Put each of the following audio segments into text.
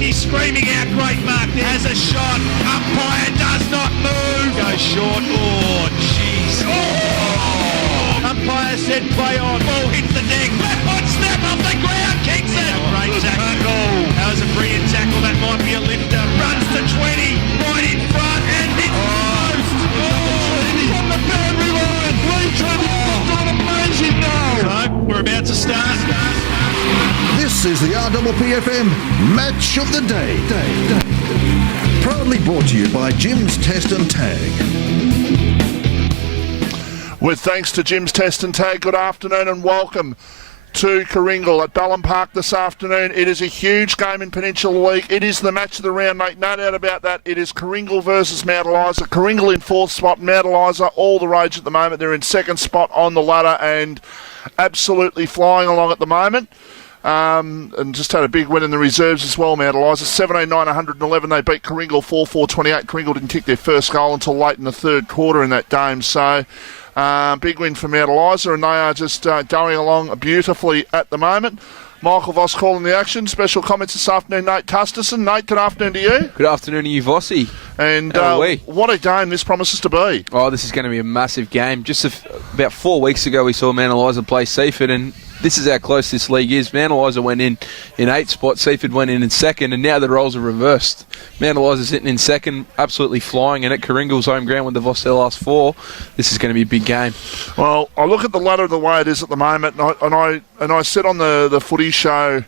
He's screaming out great mark. Has a shot. Umpire does not move. Goes short. Oh, jeez. Oh! Umpire said play on. Ball hits the deck. Left foot snap off the ground. Kicks it. Great tackle. That was a brilliant tackle. That might be a lifter. Runs to 20. Right in front and hits the post. From the boundary line. Lee Trevor got an amazing goal. So, we're about to start. This is the RWPFM Match of the Day. Proudly brought to you by Jim's Test and Tag. With thanks to Jim's Test and Tag, good afternoon and welcome to Karingal at Ballon Park this afternoon. It is a huge game in Peninsula League. It is the match of the round, mate. No doubt about that. It is Karingal versus Mount Eliza. Karingal in fourth spot, Mount Eliza all the rage at the moment. They're in second spot on the ladder and absolutely flying along at the moment. And just had a big win in the reserves as well, Mount Eliza. 17-9-111. They beat Karingal 4-4-28. Karingal didn't kick their first goal until late in the third quarter in that game. So, big win for Mount Eliza, and they are just going along beautifully at the moment. Michael Voss calling the action. Special comments this afternoon, Nate Tusterson. Nate, good afternoon to you. Good afternoon to you, Vossi. And what a game this promises to be. Oh, this is going to be a massive game. Just about 4 weeks ago, we saw Mount Eliza play Seaford, and this is how close this league is. Mount Eliza went in 8 spots, Seaford went in second, and now the roles are reversed. Mount Eliza's sitting in second, absolutely flying, and at Karingal's home ground with the Voss their last 4, this is going to be a big game. Well, I look at the ladder the way it is at the moment, and I said on the footy show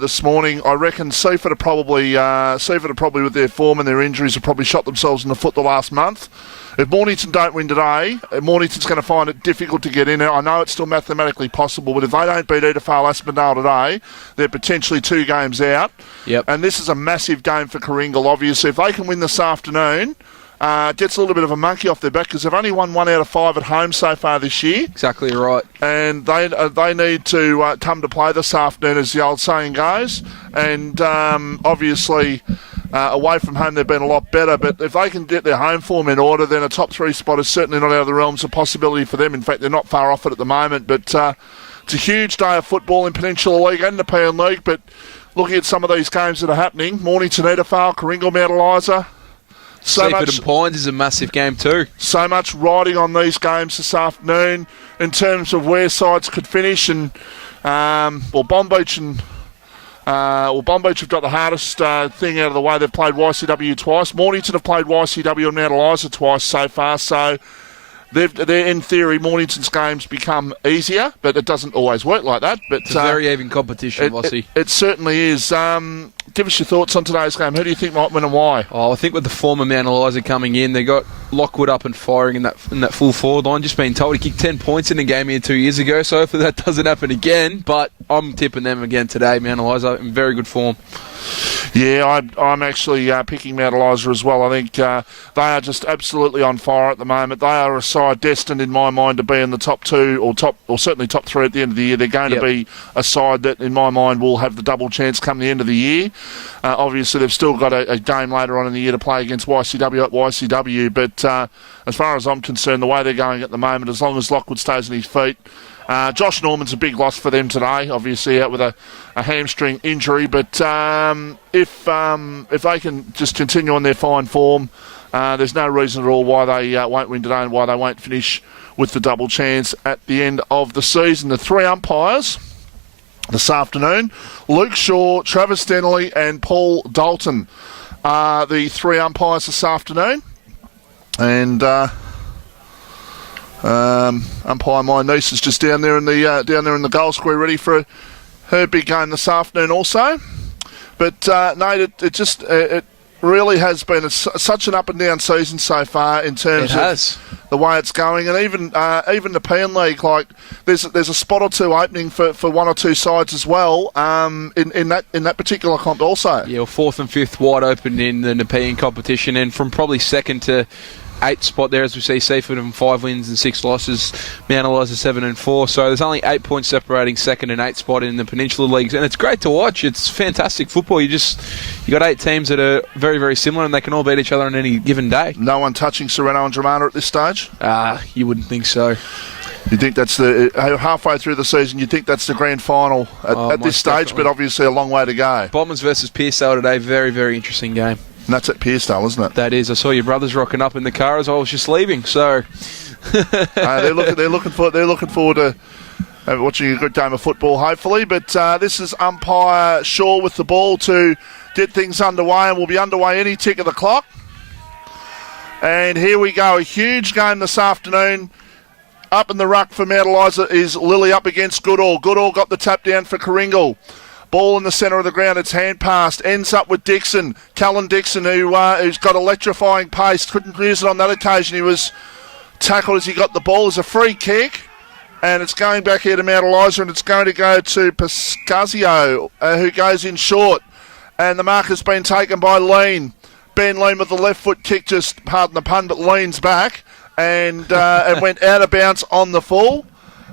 this morning, I reckon Seaford are probably with their form and their injuries have probably shot themselves in the foot the last month. If Mornington don't win today, Mornington's going to find it difficult to get in. I know it's still mathematically possible, but if they don't beat Edithvale Aspendale today, they're potentially 2 games out. Yep. And this is a massive game for Karingal, obviously. If they can win this afternoon, gets a little bit of a monkey off their back because they've only won 1 out of 5 at home so far this year. Exactly right. And they need to come to play this afternoon, as the old saying goes. And obviously, away from home they've been a lot better. But if they can get their home form in order, then a top 3 spot is certainly not out of the realms of possibility for them. In fact, they're not far off it at the moment. But it's a huge day of football in Peninsula League and the Nepean League. But looking at some of these games that are happening, Mornington, Edithvale, Karingal, Mount Eliza. Seaford and Pines is a massive game too. So much riding on these games this afternoon in terms of where sides could finish. And Bomb Beach have got the hardest thing out of the way. They've played YCW twice. Mornington have played YCW and Mount Eliza twice so far. So they're in theory, Mornington's games become easier, but it doesn't always work like that. But it's a very even competition, Vossi. It certainly is. Give us your thoughts on today's game. Who do you think might win and why? Oh, I think with the former Mount Eliza coming in, they got Lockwood up and firing in that full forward line. Just been told he kicked 10 points in a game here 2 years ago, so hopefully that doesn't happen again. But I'm tipping them again today, Mount Eliza, in very good form. Yeah, I'm actually picking Mount Eliza as well. I think they are just absolutely on fire at the moment. They are a side destined, in my mind, to be in the top 2 or certainly top 3 at the end of the year. They're going to be a side that, in my mind, will have the double chance come the end of the year. Obviously, they've still got a game later on in the year to play against YCW at YCW. But as far as I'm concerned, the way they're going at the moment, as long as Lockwood stays on his feet. Josh Norman's a big loss for them today, obviously out with a hamstring injury. But if they can just continue on their fine form, there's no reason at all why they won't win today and why they won't finish with the double chance at the end of the season. The 3 umpires this afternoon, Luke Shaw, Travis Denley and Paul Dalton are the 3 umpires this afternoon. And umpire my niece is just down there in the goal square, ready for her big game this afternoon also. But Nate, it really has been such an up and down season so far in terms of the way it's going, and even the Nepean League, like there's a spot or 2 opening for 1 or 2 sides as well in that particular comp also. Yeah, well, 4th and 5th wide open in the Nepean competition, and from probably 2nd to 8th spot there, as we see, Seaford and 5 wins and 6 losses, Mount Eliza 7 and 4. So there's only 8 points separating 2nd and 8th spot in the Peninsula Leagues, and it's great to watch. It's fantastic football. You got 8 teams that are very, very similar, and they can all beat each other on any given day. No one touching Sereno and Dramana at this stage? You wouldn't think so. You think that's halfway through the season, you think that's the grand final at this stage, definitely. but obviously a long way to go. Bombers versus Pearsall today, very, very interesting game. And that's at Pearsall, isn't it? That is. I saw your brothers rocking up in the car as I was just leaving, so... They're looking forward to watching a good game of football, hopefully. But this is umpire Shaw with the ball to get things underway, and we'll be underway any tick of the clock. And here we go, a huge game this afternoon. Up in the ruck for Mount Eliza is Lily up against Goodall. Goodall got the tap down for Karingal. Ball in the centre of the ground, it's hand passed, ends up with Dixon. Callan Dixon, who's got electrifying pace, couldn't use it on that occasion. He was tackled as he got the ball. It's a free kick, and it's going back here to Mount Eliza, and it's going to go to Pascazio, who goes in short. And the mark has been taken by Lean. Ben Lean with the left foot kick, just, pardon the pun, but leans back. And it went out of bounds on the full.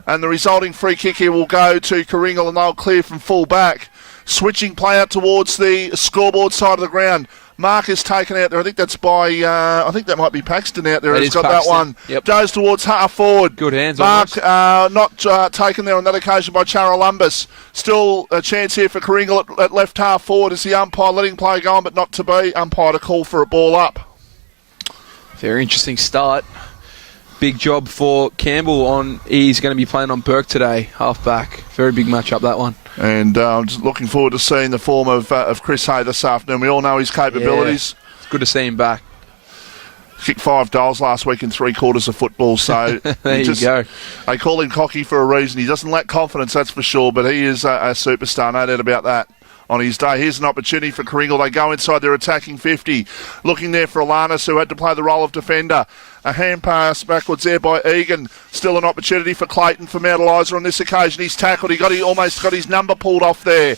And the resulting free kick here will go to Karingal, and they'll clear from full back. Switching play out towards the scoreboard side of the ground. Mark is taken out there. I think that's by, I think that might be Paxton out there. He's got Paxton. that one. Yep. Goes towards half forward. Good hands Mark almost. not taken there on that occasion by Charalumbus. Still a chance here for Karingal at left half forward as the umpire letting play go on, but not to be. Umpire to call for a ball up. Very interesting start. Big job for Campbell he's going to be playing on Burke today, half-back. Very big match-up, that one. And I'm just looking forward to seeing the form of Chris Hay this afternoon. We all know his capabilities. Yeah. It's good to see him back. Kicked 5 goals last week in 3 quarters of football, so there you go. They call him cocky for a reason. He doesn't lack confidence, that's for sure, but he is a superstar, no doubt about that. On his day, here's an opportunity for Karingal. They go inside their attacking 50. Looking there for Alanis, who had to play the role of defender. A hand pass backwards there by Egan. Still an opportunity for Clayton for Mount Eliza on this occasion. He's tackled. He almost got his number pulled off there.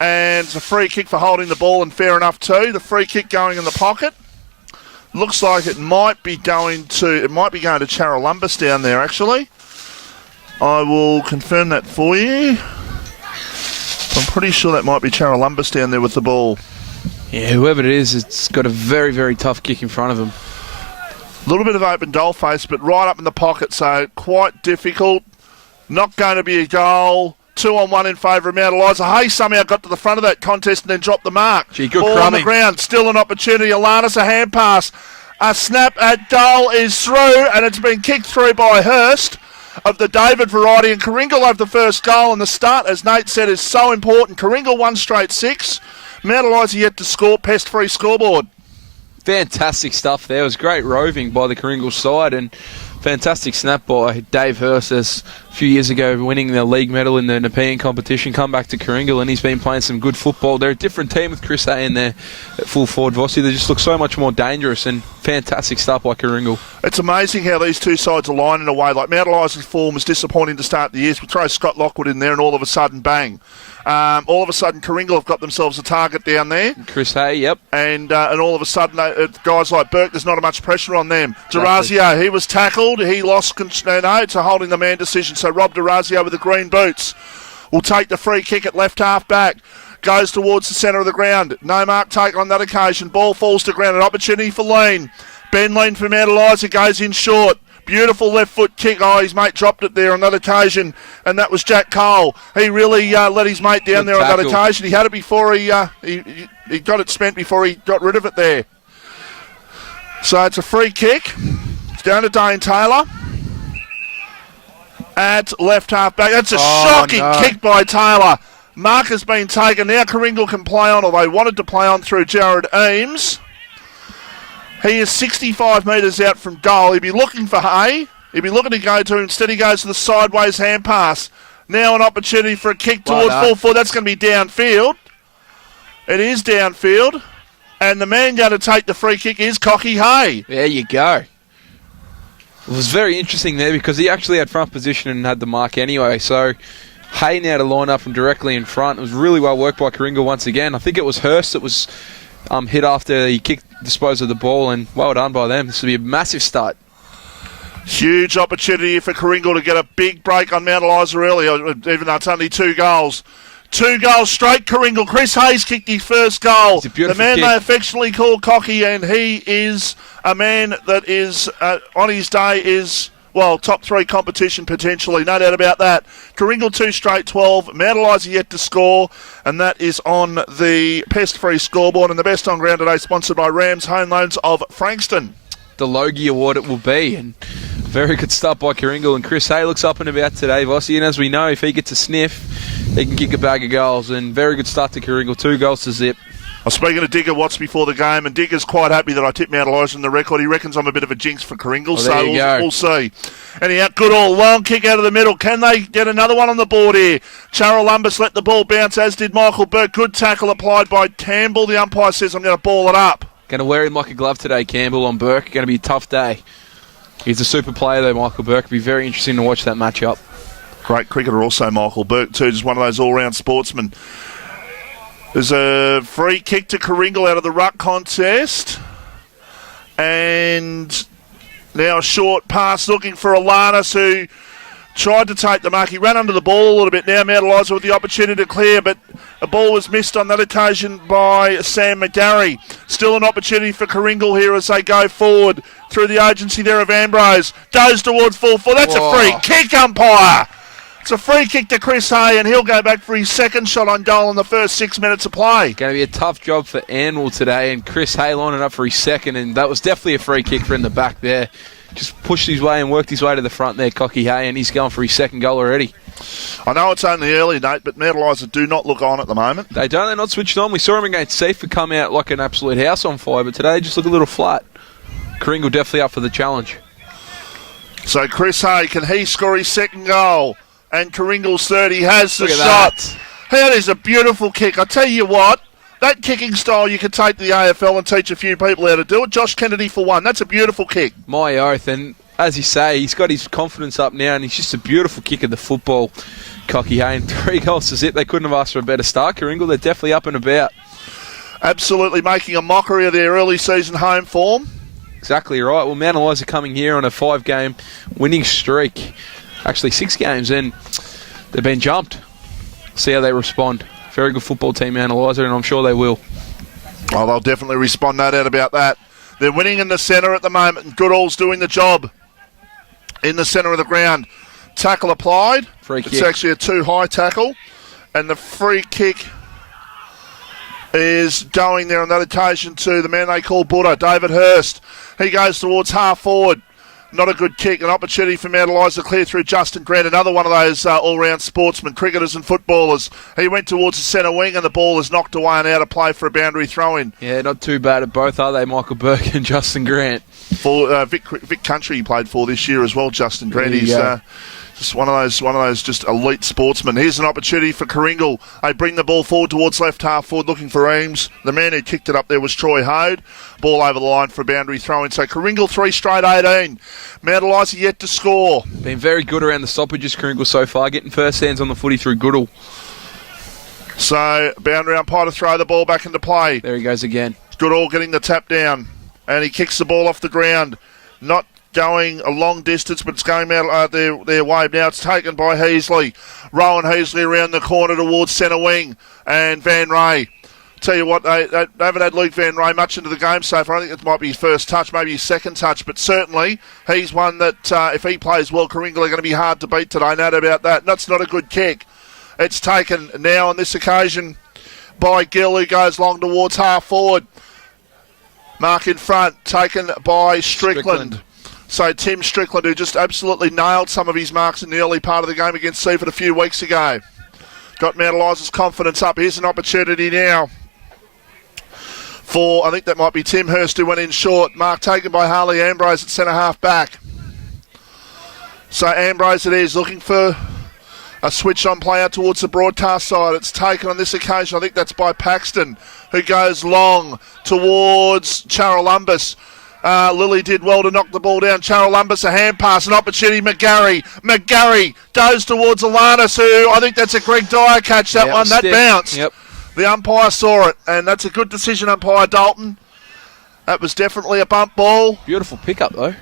And it's a free kick for holding the ball, and fair enough too. The free kick going in the pocket. Looks like it might be going to Charalumbus down there, actually. I will confirm that for you. I'm pretty sure that might be Charalumbus down there with the ball. Yeah, whoever it is, it's got a very, very tough kick in front of him. A little bit of open goal face, but right up in the pocket, so quite difficult. Not going to be a goal. 2-on-1 in favour of Mount Eliza. Hay somehow got to the front of that contest and then dropped the mark. Gee, good ball crumbing. on the ground. Still an opportunity. Alanis, a hand pass. A snap at goal is through, and it's been kicked through by Hurst of the David variety, and Karingal have the first goal, and the start, as Nate said, is so important. Karingal 1 straight 6. Mount Eliza yet to score, pest-free scoreboard. Fantastic stuff there. It was great roving by the Karingal side, and fantastic snap by Dave Hurst as a few years ago winning the league medal in the Nepean competition, come back to Karingal, and he's been playing some good football. They're a different team with Chris Hay in there at full forward. Vossi, they just look so much more dangerous, and fantastic stuff by Karingal. It's amazing how these two sides align in a way. Like Mount Eliza's form was disappointing to start the year. We throw Scott Lockwood in there, and all of a sudden, bang. All of a sudden, Karingal have got themselves a target down there. Chris Hay, yep. And all of a sudden, guys like Burke, there's not much pressure on them. Durazio, he was tackled. He lost control. No, it's a holding the man decision. So Rob Durazio with the green boots will take the free kick at left half back. Goes towards the centre of the ground. No mark taken on that occasion. Ball falls to ground. An opportunity for Lean. Ben Lean from Mount Eliza goes in short. Beautiful left foot kick. Oh, his mate dropped it there on that occasion, and that was Jack Cole. He really let his mate down there on that occasion. He had it before he got it spent before he got rid of it there. So it's a free kick. It's down to Dane Taylor at left half back. That's a shocking kick by Taylor. Mark has been taken. Now Karingal can play on, or they wanted to play on through Jared Eames. He is 65 metres out from goal. He'd be looking for Hay. He'd be looking to go to him. Instead, he goes to the sideways hand pass. Now an opportunity for a kick towards full forward. That's going to be downfield. It is downfield. And the man going to take the free kick is Cocky Hay. There you go. It was very interesting there because he actually had front position and had the mark anyway. So Hay now to line up from directly in front. It was really well worked by Karingal once again. I think it was Hurst that was hit after he disposed of the ball, and well done by them. This will be a massive start. Huge opportunity for Karingal to get a big break on Mount Eliza early, even though it's only 2 goals. 2 goals straight, Karingal. Chris Hayes kicked his first goal. The man kick. They affectionately call Cocky, and he is a man that is, on his day, is Well, top 3 competition potentially, no doubt about that. Karingal 2 straight 12, Mount Eliza yet to score, and that is on the pest-free scoreboard. And the best on ground today, sponsored by Rams Home Loans of Frankston. The Logie Award it will be, and very good start by Karingal. And Chris Hay looks up and about today, Vossi, and as we know, if he gets a sniff, he can kick a bag of goals. And very good start to Karingal, 2 goals to zip. I was speaking to Digger Watts before the game, and Digger's quite happy that I tipped Mount Eliza in the record. He reckons I'm a bit of a jinx for Karingal, so we'll see. Anyhow, good all long kick out of the middle. Can they get another one on the board here? Charolumbus let the ball bounce, as did Michael Burke. Good tackle applied by Campbell. The umpire says I'm going to ball it up. Going to wear him like a glove today, Campbell on Burke. Going to be a tough day. He's a super player though, Michael Burke. It'll be very interesting to watch that matchup. Great cricketer also, Michael Burke, too. Just one of those all-round sportsmen. There's a free kick to Karingal out of the ruck contest. And now a short pass looking for Alanis, who tried to take the mark. He ran under the ball a little bit. Now Mount Eliza with the opportunity to clear, but a ball was missed on that occasion by Sam McGarry. Still an opportunity for Karingal here as they go forward through the agency there of Ambrose. Goes towards full forward. That's a free kick, umpire. It's a free kick to Chris Hay, and he'll go back for his second shot on goal in the first 6 minutes of play. Going to be a tough job for Anwell today, and Chris Hay lining up for his second, and that was definitely a free kick for in the back there. Just pushed his way and worked his way to the front there, Cocky Hay, and he's going for his second goal already. I know it's only early, Nate, but Mount Eliza do not look on at the moment. They don't. They're not switched on. We saw him against Seaford come out like an absolute house on fire, but today just look a little flat. Karingal definitely up for the challenge. So Chris Hay, can he score his second goal? And Karingal's third. He has the shot. That is a beautiful kick. I tell you what, that kicking style you could take to the AFL and teach a few people how to do it. Josh Kennedy for one. That's a beautiful kick. My oath. And as you say, he's got his confidence up now, and he's just a beautiful kick of the football, Cocky Hay. And 3 goals to zip. They couldn't have asked for a better start. Karingal, they're definitely up and about. Absolutely making a mockery of their early season home form. Exactly right. Well, Mount Eliza coming here on a 5-game winning streak. Actually 6 games, and they've been jumped. See how they respond. Very good football team, Mount Eliza, and I'm sure they will. Oh, they'll definitely respond, no doubt about that. They're winning in the centre at the moment, and Goodall's doing the job in the centre of the ground. Tackle applied. Free kick. It's actually a too high tackle, and the free kick is going there on that occasion to the man they call Buddha, David Hurst. He goes towards half forward. Not a good kick. An opportunity for Mount Eliza to clear through Justin Grant, another one of those all-round sportsmen, cricketers and footballers. He went towards the centre wing, and the ball is knocked away and out of play for a boundary throw-in. Yeah, not too bad at both, are they, Michael Burke and Justin Grant? For Vic Country he played for this year as well, Justin Grant. He's just one of those just elite sportsmen. Here's an opportunity for Karingal. They bring the ball forward towards left half forward, looking for Eames. The man who kicked it up there was Troy Hode. Ball over the line for a boundary throw-in. So Karingal 3 straight 18. Mount Eliza yet to score. Been very good around the stoppages, Karingal, so far, getting first hands on the footy through Goodall. So boundary umpire to throw the ball back into play. There he goes again. Goodall getting the tap down, and he kicks the ball off the ground. Not going a long distance, but it's going out their way. Now it's taken by Heasley. Rowan Heasley around the corner towards centre wing, and Van Ray. Tell you what, they haven't had Luke Van Ray much into the game so far. I think it might be his first touch, maybe his second touch, but certainly he's one that if he plays well, Karingal are going to be hard to beat today, no doubt about that. And that's not a good kick. It's taken now on this occasion by Gill, who goes long towards half forward. Mark in front, taken by Strickland. So Tim Strickland, who just absolutely nailed some of his marks in the early part of the game against Seaford a few weeks ago. Got Mount Eliza's confidence up. Here's an opportunity now for, I think that might be Tim Hurst, who went in short. Mark taken by Harley Ambrose at centre half back. So Ambrose it is, looking for a switch on play out towards the broadcast side. It's taken on this occasion, I think that's by Paxton, who goes long towards Charolumbus. Lilly did well to knock the ball down. Charolumbus, a hand pass, an opportunity. McGarry goes towards Alanis, who I think that's a Greg Dyer catch, that one. That bounced. Yep. The umpire saw it, and that's a good decision, umpire Dalton. That was definitely a bump ball. Beautiful pickup, though.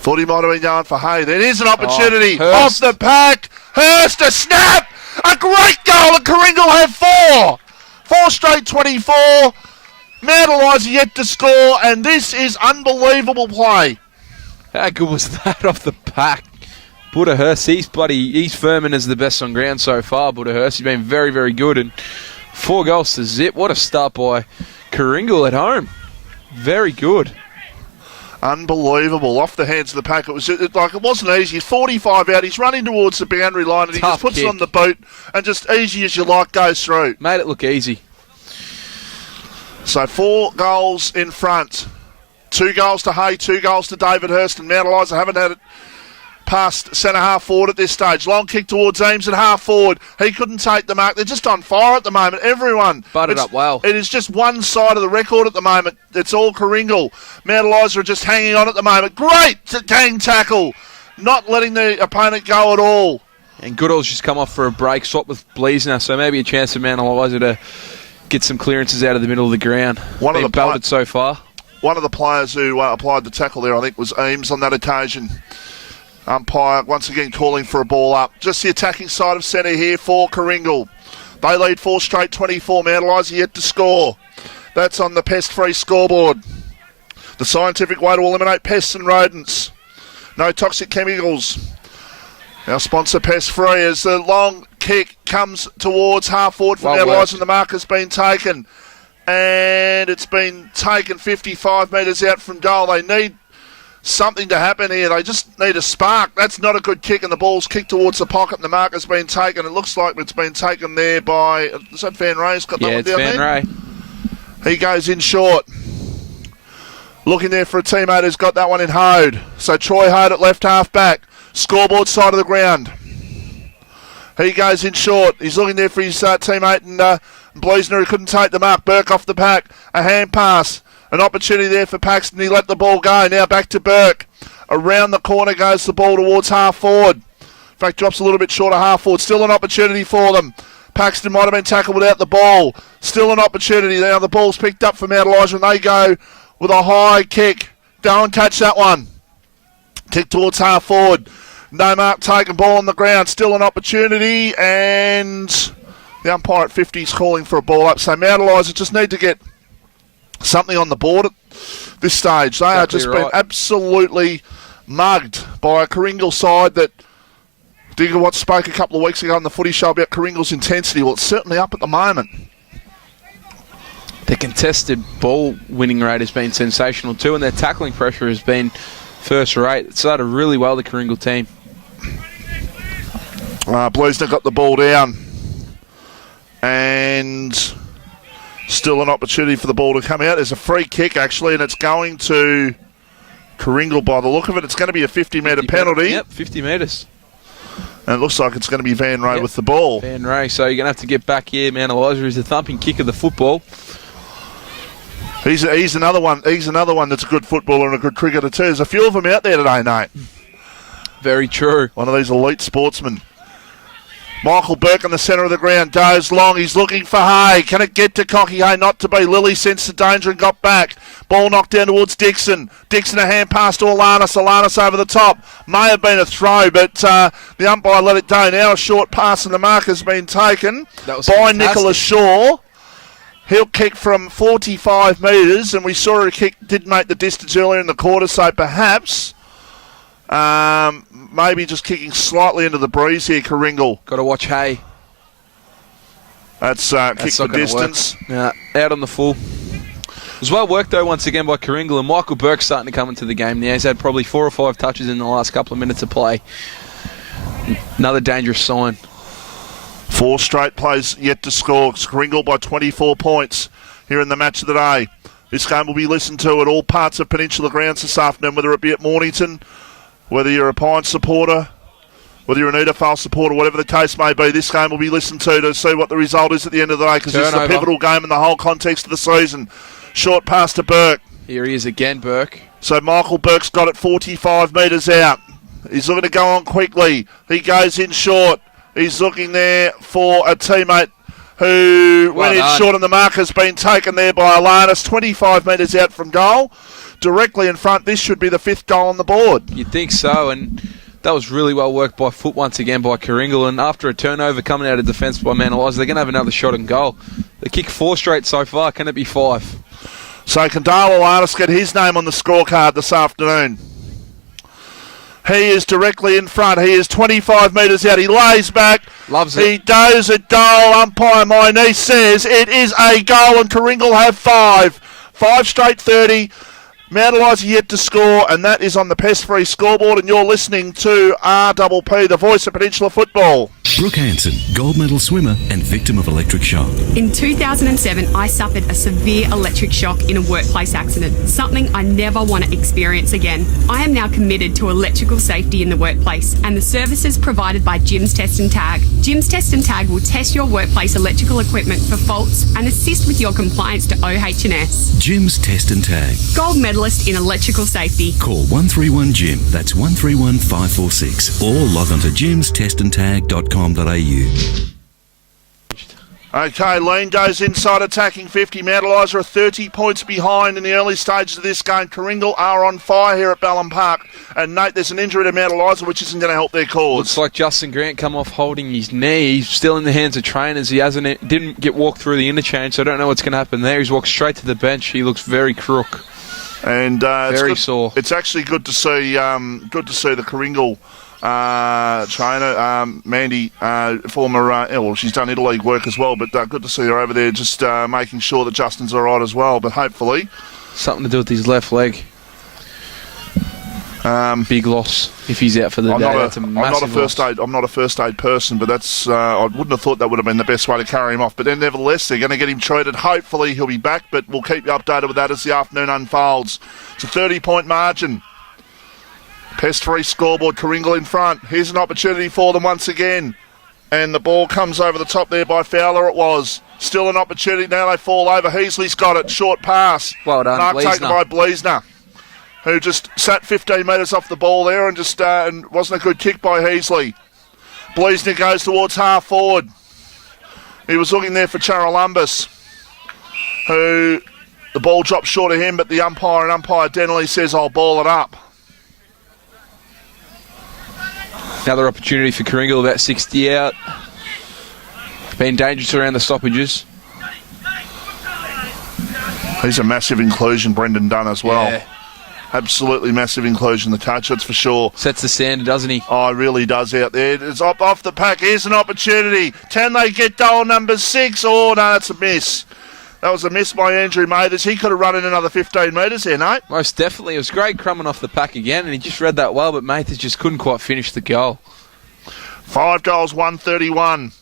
Thought he might have been going for Hay. There is an opportunity. Off Hurst. the pack. Hurst, a snap. A great goal, and Karingal have 4. 4 straight 24. Mount Eliza yet to score, and this is unbelievable play. How good was that off the pack? Budahurst, he's firming as the best on ground so far, Budahurst. He's been very, very good. And 4 goals to zip. What a start by Karingal at home. Very good. Unbelievable. Off the hands of the pack. It wasn't easy. 45 out. He's running towards the boundary line and he just puts it on the boot and just easy as you like goes through. Made it look easy. So 4 goals in front. 2 goals to Hay, 2 goals to David Hurst, and Mount Eliza haven't had it past centre half forward at this stage. Long kick towards Eames at half forward. He couldn't take the mark. They're just on fire at the moment. Everyone. Butted up well. It is just one side of the record at the moment. It's all Karingal. Mount Eliza are just hanging on at the moment. Great gang tackle. Not letting the opponent go at all. And Goodall's just come off for a break, swap with Bleasner, so maybe a chance for Mount Eliza to get some clearances out of the middle of the ground. One of the belted so far. One of the players who applied the tackle there, I think, was Eames on that occasion. Umpire once again calling for a ball up. Just the attacking side of centre here for Karingal. They lead 4 straight 24. Mount Eliza yet to score. That's on the pest-free scoreboard. The scientific way to eliminate pests and rodents. No toxic chemicals. Our sponsor Pest-Free as the long kick comes towards half forward from Mount Eliza and the mark has been taken. And it's been taken 55 metres out from goal. They need something to happen here. They just need a spark. That's not a good kick, and the ball's kicked towards the pocket, and the mark has been taken. It looks like it's been taken there by... Is that Van Ray's got that one down there? Yeah, it's Van Ray. He goes in short. Looking there for a teammate who's got that one in Hode. So Troy Hode at left half back. Scoreboard side of the ground. He goes in short. He's looking there for his teammate, and Bleasner, who couldn't take the mark. Burke off the pack. A hand pass. An opportunity there for Paxton. He let the ball go. Now back to Burke. Around the corner goes the ball towards half forward. In fact, drops a little bit short of half forward. Still an opportunity for them. Paxton might have been tackled without the ball. Still an opportunity. Now the ball's picked up from Mount Eliza and they go with a high kick. Don't catch that one. Kick towards half forward. No mark taken. Ball on the ground. Still an opportunity. And the umpire at 50 is calling for a ball up. So Mount Eliza just need to get something on the board at this stage. They are just been absolutely mugged by a Karingal side that Digger Watts spoke a couple of weeks ago on the footy show about Karingal's intensity. Well, it's certainly up at the moment. The contested ball winning rate has been sensational too, and their tackling pressure has been first rate. It started really well, the Karingal team. Bleasner got the ball down. And still an opportunity for the ball to come out. There's a free kick, actually, and it's going to Karingal by the look of it. It's going to be a 50-metre penalty. Yep, 50 metres. And it looks like it's going to be Van Ray with the ball. Van Ray, so you're going to have to get back here. Mount Eliza is the thumping kick of the football. He's another one. He's another one that's a good footballer and a good cricketer too. There's a few of them out there today, Nate. Very true. One of these elite sportsmen. Michael Burke in the centre of the ground goes long. He's looking for Hay. Can it get to Cocky Hay? Not to be. Lilly sensed the danger and got back. Ball knocked down towards Dixon. Dixon a hand pass to Alanis. Alanis over the top. May have been a throw, but the umpire let it go. Now a short pass and the mark has been taken by fantastic. Nicholas Shaw. He'll kick from 45 metres, and we saw a kick did make the distance earlier in the quarter, so perhaps maybe just kicking slightly into the breeze here, Karingal. Got to watch Hay. That's kick for distance. Yeah, out on the full. It was well worked, though, once again by Karingal, and Michael Burke's starting to come into the game now. He's had probably 4 or 5 touches in the last couple of minutes of play. Another dangerous sign. 4 straight plays yet to score. Karingal by 24 points here in the match of the day. This game will be listened to at all parts of Peninsula Grounds this afternoon, whether it be at Mornington, whether you're a Pine supporter, whether you're an Edafale supporter, whatever the case may be. This game will be listened to see what the result is at the end of the day, because this is a pivotal game in the whole context of the season. Short pass to Burke. Here he is again, Burke. So Michael Burke's got it 45 metres out. He's looking to go on quickly. He goes in short. He's looking there for a teammate who went in short, and the mark has been taken there by Alanis. 25 metres out from goal. Directly in front. This should be the 5th goal on the board. You'd think so, and that was really well worked by foot once again by Karingal. And after a turnover coming out of defence by Mount Eliza, they're going to have another shot and goal. They kicked 4 straight so far. Can it be 5? So can Dale Alanis get his name on the scorecard this afternoon? He is directly in front. He is 25 metres out. He lays back. Loves it. He does a goal. Umpire my niece says it is a goal, and Karingal have 5. 5 straight 30. Mount Eliza yet to score, and that is on the Pest-Free scoreboard, and you're listening to RPP, the voice of Peninsula football. Brooke Hanson, gold medal swimmer and victim of electric shock. In 2007, I suffered a severe electric shock in a workplace accident, something I never want to experience again. I am now committed to electrical safety in the workplace and the services provided by Jim's Test and Tag. Jim's Test and Tag will test your workplace electrical equipment for faults and assist with your compliance to OH&S. Jim's Test and Tag. Gold medalist in electrical safety. Call 131 Jim, that's 131 546, or log on to jimstestandtag.com.au. Okay, Lean goes inside attacking 50. Mount Eliza are 30 points behind in the early stages of this game. Karingal are on fire here at Ballon Park. And Nate, there's an injury to Mount Eliza which isn't going to help their cause. Looks like Justin Grant come off holding his knee. He's still in the hands of trainers. He didn't get walked through the interchange, so I don't know what's going to happen there. He's walked straight to the bench. He looks very crook. And very sore. It's actually good to see the Karingal trainer, Mandy, former, she's done interleague work as well, but good to see her over there just making sure that Justin's all right as well, but hopefully. Something to do with his left leg. Big loss if he's out for the day. That's a massive loss. I'm not a first aid person, but that's I wouldn't have thought that would have been the best way to carry him off. But then, nevertheless, they're going to get him treated. Hopefully, he'll be back, but we'll keep you updated with that as the afternoon unfolds. It's a 30-point margin. Pest-Free scoreboard, Karingal in front. Here's an opportunity for them once again. And the ball comes over the top there by Fowler, it was. Still an opportunity, now they fall over. Heasley's got it, short pass. Well done, Mark taken Bleasner. by Bleasner, who just sat 15 metres off the ball there and just and wasn't a good kick by Heasley. Bleasner goes towards half forward. He was looking there for Charalumbus, who the ball dropped short of him, but the umpire Denley says, I'll ball it up. Another opportunity for Karingal, about 60 out. Been dangerous around the stoppages. He's a massive inclusion, Brendan Dunn, as well. Yeah. Absolutely massive inclusion, the coach, that's for sure. Sets the standard, doesn't he? Oh, he really does out there. It's off the pack. Here's an opportunity. Can they get goal number 6? Oh, no, that's a miss. That was a miss by Andrew Mathers. He could have run in another 15 metres there, Nate. Most definitely. It was great crumbing off the pack again, and he just read that well, but Mathers just couldn't quite finish the goal. 5 goals, 131.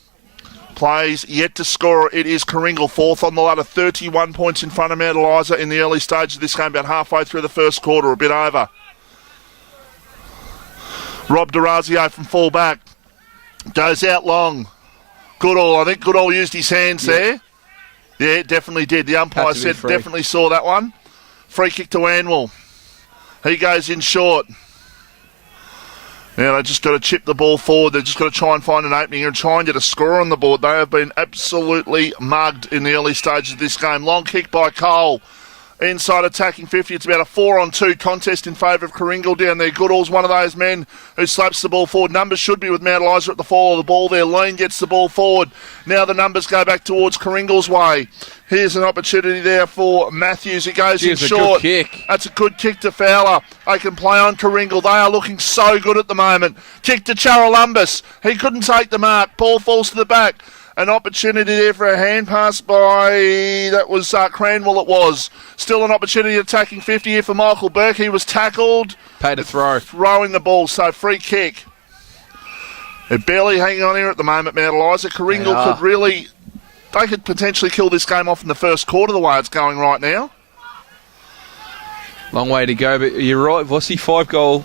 Plays yet to score. It is Karingal, fourth on the ladder, 31 points in front of Mount Eliza in the early stage of this game, about halfway through the first quarter, a bit over. Rob D'Orazio from full back goes out long. Goodall, I think Goodall used his hands there. Yeah, definitely did. The umpire said definitely saw that one. Free kick to Anwell. He goes in short. Now they just got to chip the ball forward. They've just got to try and find an opening and try and get a score on the board. They have been absolutely mugged in the early stages of this game. Long kick by Cole. Inside attacking 50. It's about a 4-on-2 contest in favour of Karingal down there. Goodall's one of those men who slaps the ball forward. Numbers should be with Mount Eliza at the fall of the ball there. Lean gets the ball forward. Now the numbers go back towards Karingal's way. Here's an opportunity there for Matthews. He goes in short. Good kick. That's a good kick to Fowler. They can play on Karingal. They are looking so good at the moment. Kick to Charalumbus. He couldn't take the mark. Ball falls to the back. An opportunity there for a hand pass by, that was Cranwell it was. Still an opportunity attacking 50 here for Michael Burke. He was tackled. Paid a throw. Throwing the ball, so free kick. They're barely hanging on here at the moment, Mount Eliza. Karingal could really, they could potentially kill this game off in the first quarter the way it's going right now. Long way to go, but you're right, Vossi. 5-goal,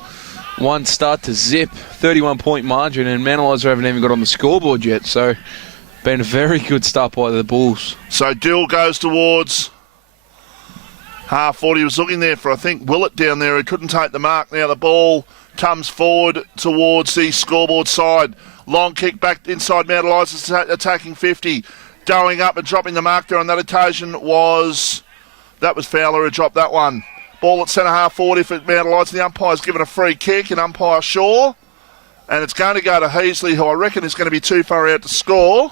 1 start to zip. 31-point margin, and Mount Eliza haven't even got on the scoreboard yet, so been a very good start by the Bulls. So Dill goes towards half 40. He was looking there for, I think, Willett down there who couldn't take the mark. Now the ball comes forward towards the scoreboard side. Long kick back inside Mount Eliza's attacking 50. Going up and dropping the mark there on that occasion was Fowler who dropped that one. Ball at centre half 40 for Mount Eliza. The umpire's given a free kick, and umpire Shaw. And it's going to go to Heasley, who I reckon is going to be too far out to score.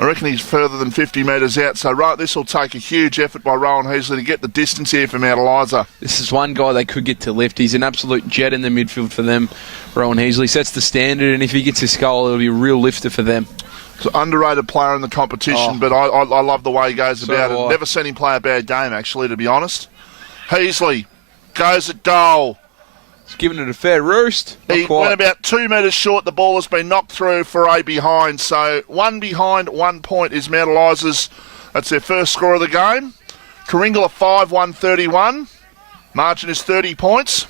I reckon he's further than 50 metres out, so this will take a huge effort by Rowan Heasley to get the distance here from Mount This is one guy they could get to lift. He's an absolute jet in the midfield for them. Rowan Heasley sets the standard, and if he gets his goal, it'll be a real lifter for them. He's an underrated player in the competition, but I love the way he goes about it. Never seen him play a bad game, actually, to be honest. Heasley goes at goal. He's giving it a fair roost. He went about 2 metres short. The ball has been knocked through for a behind. So 1 behind, 1 point is Mount Eliza's. That's their first score of the game. Karingal 5-1-31. Margin is 30 points.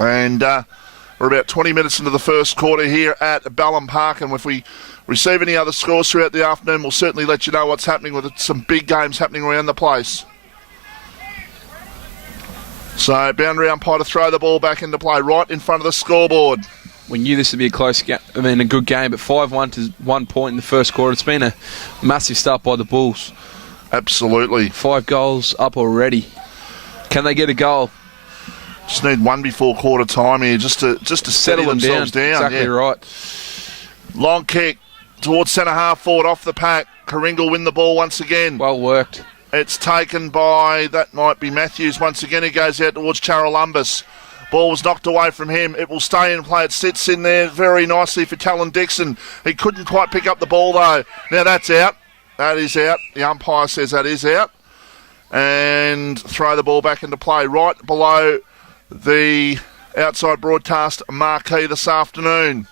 And we're about 20 minutes into the first quarter here at Ballum Park. And if we receive any other scores throughout the afternoon, we'll certainly let you know what's happening with some big games happening around the place. So, boundary umpire to throw the ball back into play right in front of the scoreboard. We knew this would be a close game, a good game, but 5-1 to 1 point in the first quarter. It's been a massive start by the Bulls. Absolutely. 5 goals up already. Can they get a goal? Just need one before quarter time here, just to settle themselves down. Exactly right. Long kick towards centre half forward off the pack. Karingal win the ball once again. Well worked. It's taken by, that might be Matthews once again. He goes out towards Charolumbus. Ball was knocked away from him. It will stay in play. It sits in there very nicely for Talon Dixon. He couldn't quite pick up the ball though. Now that's out. That is out. The umpire says that is out. And throw the ball back into play right below the outside broadcast marquee this afternoon.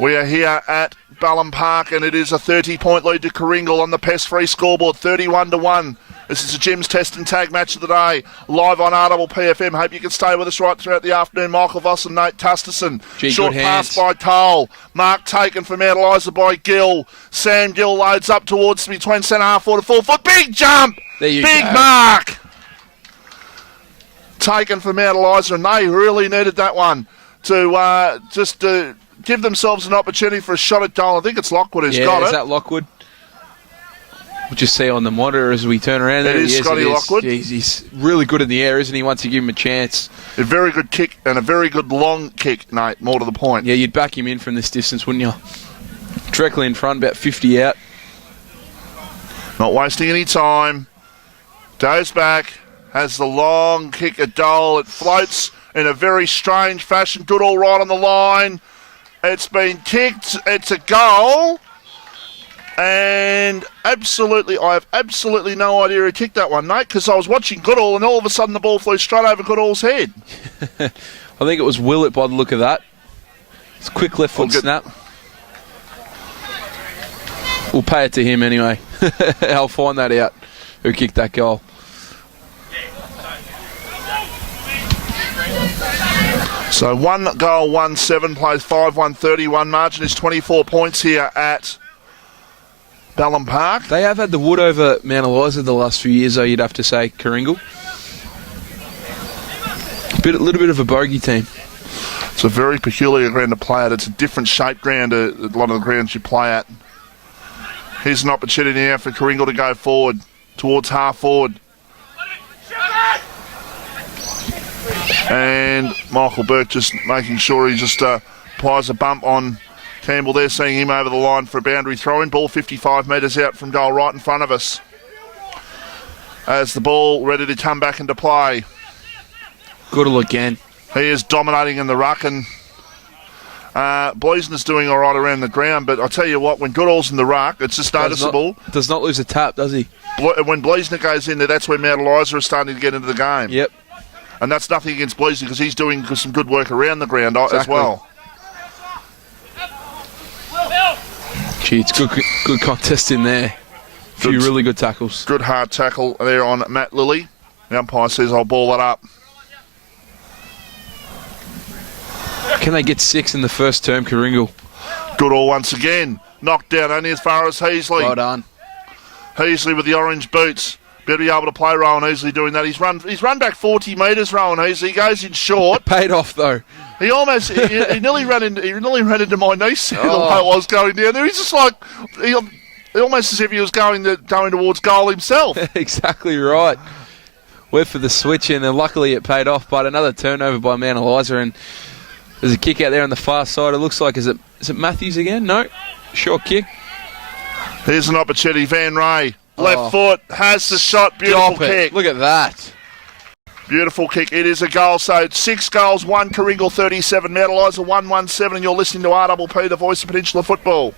We are here at Ballum Park, and it is a 30-point lead to Karingal on the pest-free scoreboard, 31-1. This is a Jim's Test and Tag match of the day, live on RPPFM. Hope you can stay with us right throughout the afternoon. Michael Voss and Nate Tusterson. Short pass by Cole. Mark taken from Mount Eliza by Gill. Sam Gill loads up towards between centre half forward to 4 foot. Big jump! Big go. Mark! Taken from Mount Eliza, and they really needed that one to just give themselves an opportunity for a shot at goal. I think it's Lockwood who's got it. Is that Lockwood? We'll just see on the monitor as we turn around. It is Scotty Lockwood. Jeez, he's really good in the air, isn't he, once you give him a chance? A very good kick and a very good long kick, Nate, more to the point. Yeah, you'd back him in from this distance, wouldn't you? Directly in front, about 50 out. Not wasting any time. Goes back, has the long kick at goal. It floats in a very strange fashion. Good all right on the line. It's been kicked. It's a goal. And absolutely, I have absolutely no idea who kicked that one, Nate, because I was watching Goodall and all of a sudden the ball flew straight over Goodall's head. I think it was Willett by the look of that. It's a quick left foot snap. We'll pay it to him anyway. I'll find that out, who kicked that goal. So 1 goal, 1-7, plays 5-1-31. Margin is 24 points here at Ballum Park. They have had the wood over Mount Eliza the last few years, though, you'd have to say, Karingal. A little bit of a bogey team. It's a very peculiar ground to play at. It's a different shaped ground to a lot of the grounds you play at. Here's an opportunity now for Karingal to go forward, towards half forward. And Michael Burke just making sure he just applies a bump on Campbell there, seeing him over the line for a boundary throw-in. Ball 55 metres out from goal right in front of us. As the ball ready to come back into play. Goodall again. He is dominating in the ruck, and Bleasner's doing all right around the ground, but I tell you what, when Goodall's in the ruck, it's just noticeable. Does not lose a tap, does he? When Bleasner goes in there, that's where Mount Eliza is starting to get into the game. Yep. And that's nothing against Bleasner because he's doing some good work around the ground as well. Gee, it's good contest in there. A few really good tackles. Good hard tackle there on Matt Lilly. The umpire says, I'll ball it up. Can they get 6 in the first term, Karingal? Good all once again. Knocked down only as far as Heasley. Well done. Heasley with the orange boots. Better be able to play Rowan Heasley doing that. He's run back 40 metres, Rowan Heasley. He goes in short. Paid off, though. He almost he nearly ran into my niece the way I was going down there. He's just like he almost as if he was going towards goal himself. Exactly right. Went for the switch in, and luckily it paid off. But another turnover by Mount Eliza, and there's a kick out there on the far side. It looks like is it Matthews again? No, short kick. Here's an opportunity. Van Ray, left foot, has the shot. Beautiful kick. Look at that. Beautiful kick. It is a goal. So 6 goals, 1 Karingal 37. Mount Eliza 117, and you're listening to RPP, the voice of Peninsula football.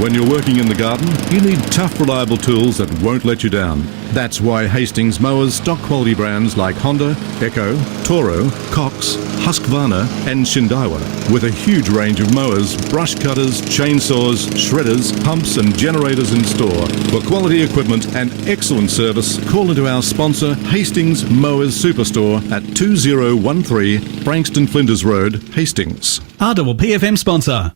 When you're working in the garden, you need tough, reliable tools that won't let you down. That's why Hastings mowers stock quality brands like Honda, Echo, Toro, Cox, Husqvarna and Shindaiwa. With a huge range of mowers, brush cutters, chainsaws, shredders, pumps and generators in store. For quality equipment and excellent service, call into our sponsor Hastings Mowers Superstore at 2013 Frankston Flinders Road, Hastings. RPPFM sponsor.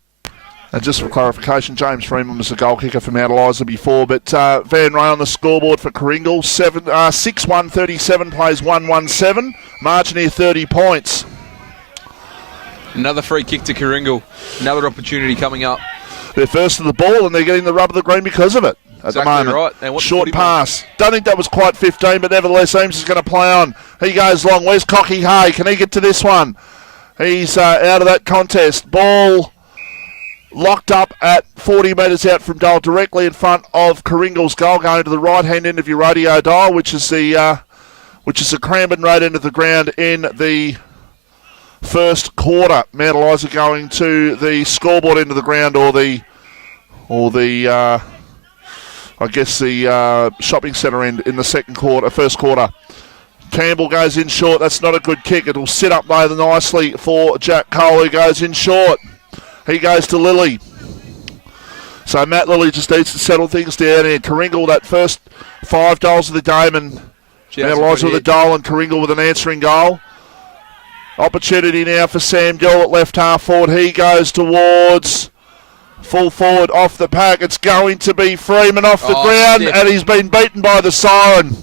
And just for clarification, James Freeman was the goal kicker for Mount Eliza before, but Van Ray on the scoreboard for Karingal, 6-1-37, plays 1-1-7, margin here 30 points. Another free kick to Karingal. Another opportunity coming up. They're first to the ball and they're getting the rub of the green because of it at the moment. Right. And short pass. Don't think that was quite 15, but nevertheless, Eames is going to play on. He goes long. Where's Cocky Hay? Can he get to this one? He's out of that contest. Ball locked up at 40 metres out from goal, directly in front of Karingal's goal, going to the right-hand end of your radio dial, which is the Cranbourne Road end of the ground in the first quarter. Mount Eliza going to the scoreboard end of the ground, or the shopping centre end in the first quarter. Campbell goes in short. That's not a good kick. It'll sit up there nicely for Jack Cole, who goes in short. He goes to Lilly. So Matt Lilly just needs to settle things down here. Karingal, that first 5 goals of the game, and Mount Eliza with a goal and Karingal with an answering goal. Opportunity now for Sam Gill at left half forward. He goes towards full forward off the pack. It's going to be Freeman off the ground, and he's been beaten by the siren.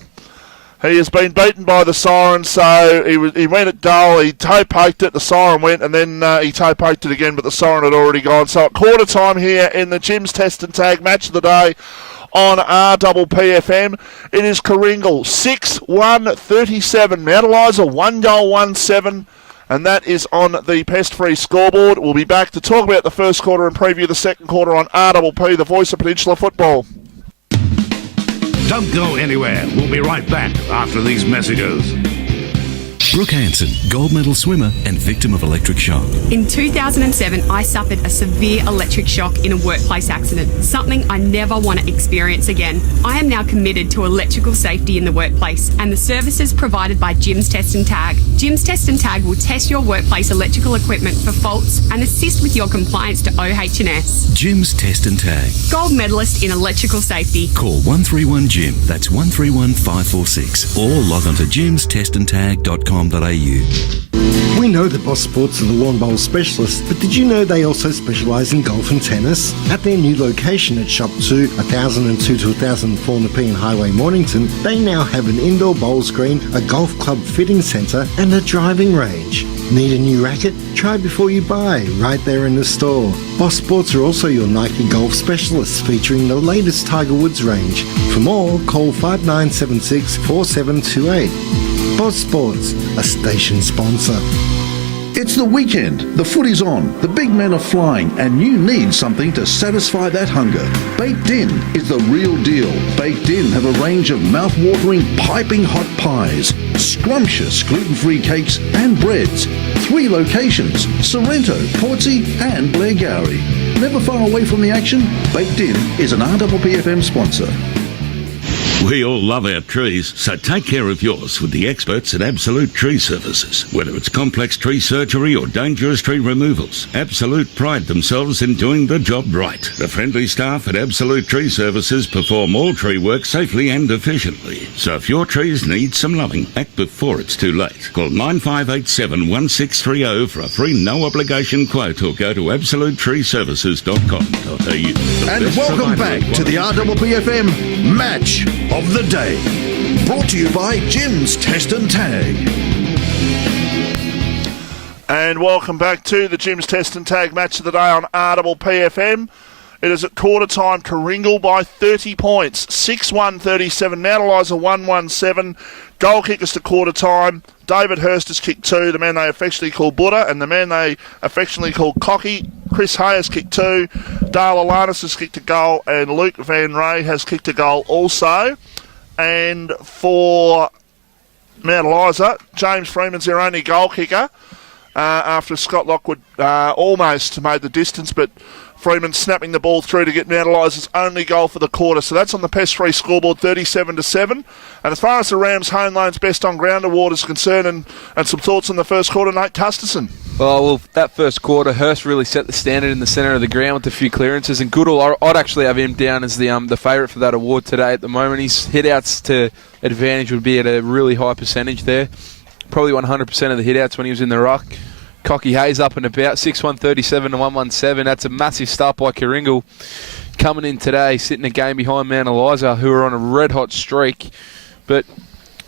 He has been beaten by the siren, so he went at goal, he toe-poked it, the siren went, and then he toe-poked it again, but the siren had already gone. So at quarter time here in the Jim's Test and Tag match of the day on RPPFM, it is Karingal 6-1-37, Mount Eliza 1 goal 1-7, and that is on the pest-free scoreboard. We'll be back to talk about the first quarter and preview the second quarter on RPP, the voice of Peninsula football. Don't go anywhere. We'll be right back after these messages. Brooke Hanson, gold medal swimmer and victim of electric shock. In 2007, I suffered a severe electric shock in a workplace accident, something I never want to experience again. I am now committed to electrical safety in the workplace and the services provided by Jim's Test and Tag. Jim's Test and Tag will test your workplace electrical equipment for faults and assist with your compliance to OH&S. Jim's Test and Tag. Gold medalist in electrical safety. Call 131-JIM, that's 131-546, or log on to jimstestandtag.com. We know that Boss Sports are the lawn bowl specialists, but did you know they also specialise in golf and tennis? At their new location at Shop 2, 1002 to 1004 Nepean Highway, Mornington, they now have an indoor bowls green, a golf club fitting centre and a driving range. Need a new racket? Try before you buy, right there in the store. Boss Sports are also your Nike golf specialists, featuring the latest Tiger Woods range. For more, call 5976 4728. Boss Sports, a station sponsor. It's the weekend, the footy's on, the big men are flying, and you need something to satisfy that hunger. Baked In is the real deal. Baked In have a range of mouth-watering, piping hot pies, scrumptious gluten-free cakes and breads. 3 locations, Sorrento, Portsea and Blairgowrie. Never far away from the action, Baked In is an RPPFM sponsor. We all love our trees, so take care of yours with the experts at Absolute Tree Services. Whether it's complex tree surgery or dangerous tree removals, Absolute pride themselves in doing the job right. The friendly staff at Absolute Tree Services perform all tree work safely and efficiently. So if your trees need some loving, act before it's too late. Call 9587 1630 for a free no-obligation quote, or go to absolutetreeservices.com.au. And welcome back to the RPPFM Match of the Day. Brought to you by Jim's Test and Tag. And welcome back to the Jim's Test and Tag match of the day on RPPFM. It is at quarter time, Karingal by 30 points, 6-1-37, Mount Eliza 1-1-7. Goal kickers to quarter time. David Hurst has kicked 2, the man they affectionately call Buddha, and the man they affectionately call Cocky Chris Hay has kicked 2. Dale Alanis has kicked a goal, and Luke Van Ray has kicked a goal also. And for Mount Eliza, James Freeman's their only goal kicker after Scott Lockwood almost made the distance, but Freeman snapping the ball through to get Mount Eliza's only goal for the quarter. So that's on the Pest-free scoreboard, 37-7. And as far as the Rams Home Loans Best on Ground Award is concerned, and some thoughts on the first quarter, Nate Custerson. Well, that first quarter, Hurst really set the standard in the centre of the ground with a few clearances. And Goodall, I'd actually have him down as the favourite for that award today at the moment. His hit-outs to advantage would be at a really high percentage there. Probably 100% of the hit-outs when he was in the ruck. Cocky Hayes up and about, 6-1-37 to 1-1-7. That's a massive start by Karingal. Coming in today, sitting a game behind Mount Eliza, who are on a red-hot streak. But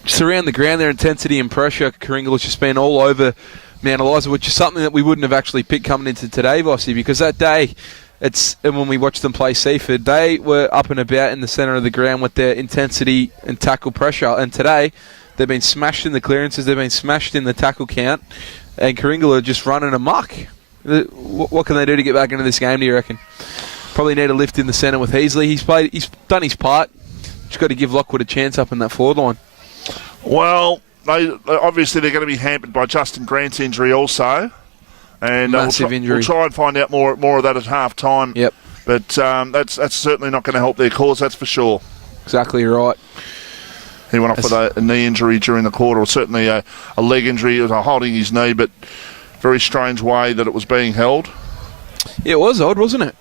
just around the ground, their intensity and pressure, Karingal has just been all over Mount Eliza, which is something that we wouldn't have actually picked coming into today, Vossi, because that day, and when we watched them play Seaford, they were up and about in the centre of the ground with their intensity and tackle pressure. And today, they've been smashed in the clearances, they've been smashed in the tackle count, and Karingal are just running amok. What can they do to get back into this game, do you reckon? Probably need a lift in the centre with Heasley. He's done his part. Just got to give Lockwood a chance up in that forward line. Well, obviously they're going to be hampered by Justin Grant's injury also. And massive injury. We'll try and find out more of that at half-time. Yep. But that's certainly not going to help their cause, that's for sure. Exactly right. He went off with a knee injury during the quarter, or certainly a leg injury. It was holding his knee, but very strange way that it was being held. Yeah, it was odd, wasn't it?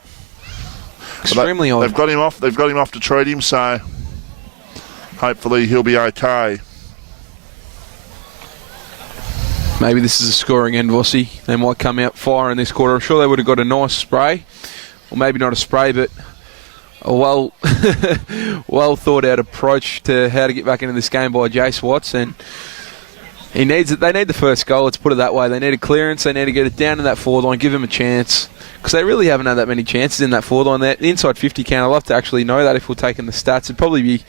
Extremely odd. They've got him off to treat him, so hopefully he'll be okay. Maybe this is a scoring end, Vossi. They might come out fire in this quarter. I'm sure they would have got a nice spray. Or maybe not a spray, but a well thought out approach to how to get back into this game by Jace Watts, and he needs it. They need the first goal, let's put it that way. They need a clearance, they need to get it down to that forward line, give him a chance, because they really haven't had that many chances in that forward line. The inside 50 count, I'd love to actually know that if we're taking the stats. It'd probably be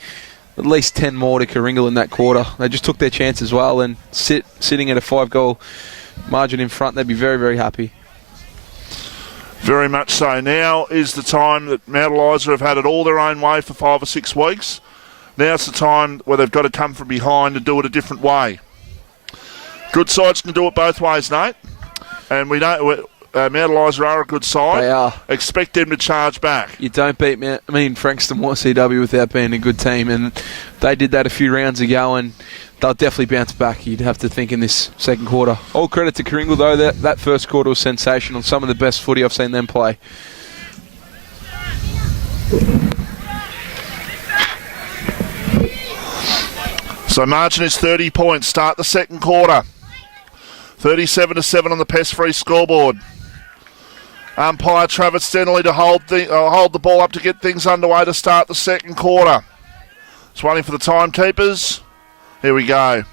at least 10 more to Karingal in that quarter. They just took their chance as well, and sitting at a 5-goal margin in front, they'd be very, very happy. Very much so. Now is the time that Mount Eliza have had it all their own way for 5 or 6 weeks. Now's the time where they've got to come from behind and do it a different way. Good sides can do it both ways, Nate. And we know Mount Eliza are a good side. They are. Expect them to charge back. You don't beat Frankston YCW without being a good team, and they did that a few rounds ago, and they'll definitely bounce back, you'd have to think, in this second quarter. All credit to Karingal, though. That first quarter was sensational. Some of the best footy I've seen them play. So margin is 30 points. Start the second quarter. 37-7 on the Pest-free scoreboard. Umpire Travis Stenley to hold the ball up to get things underway to start the second quarter. Just waiting for the timekeepers. Here we go.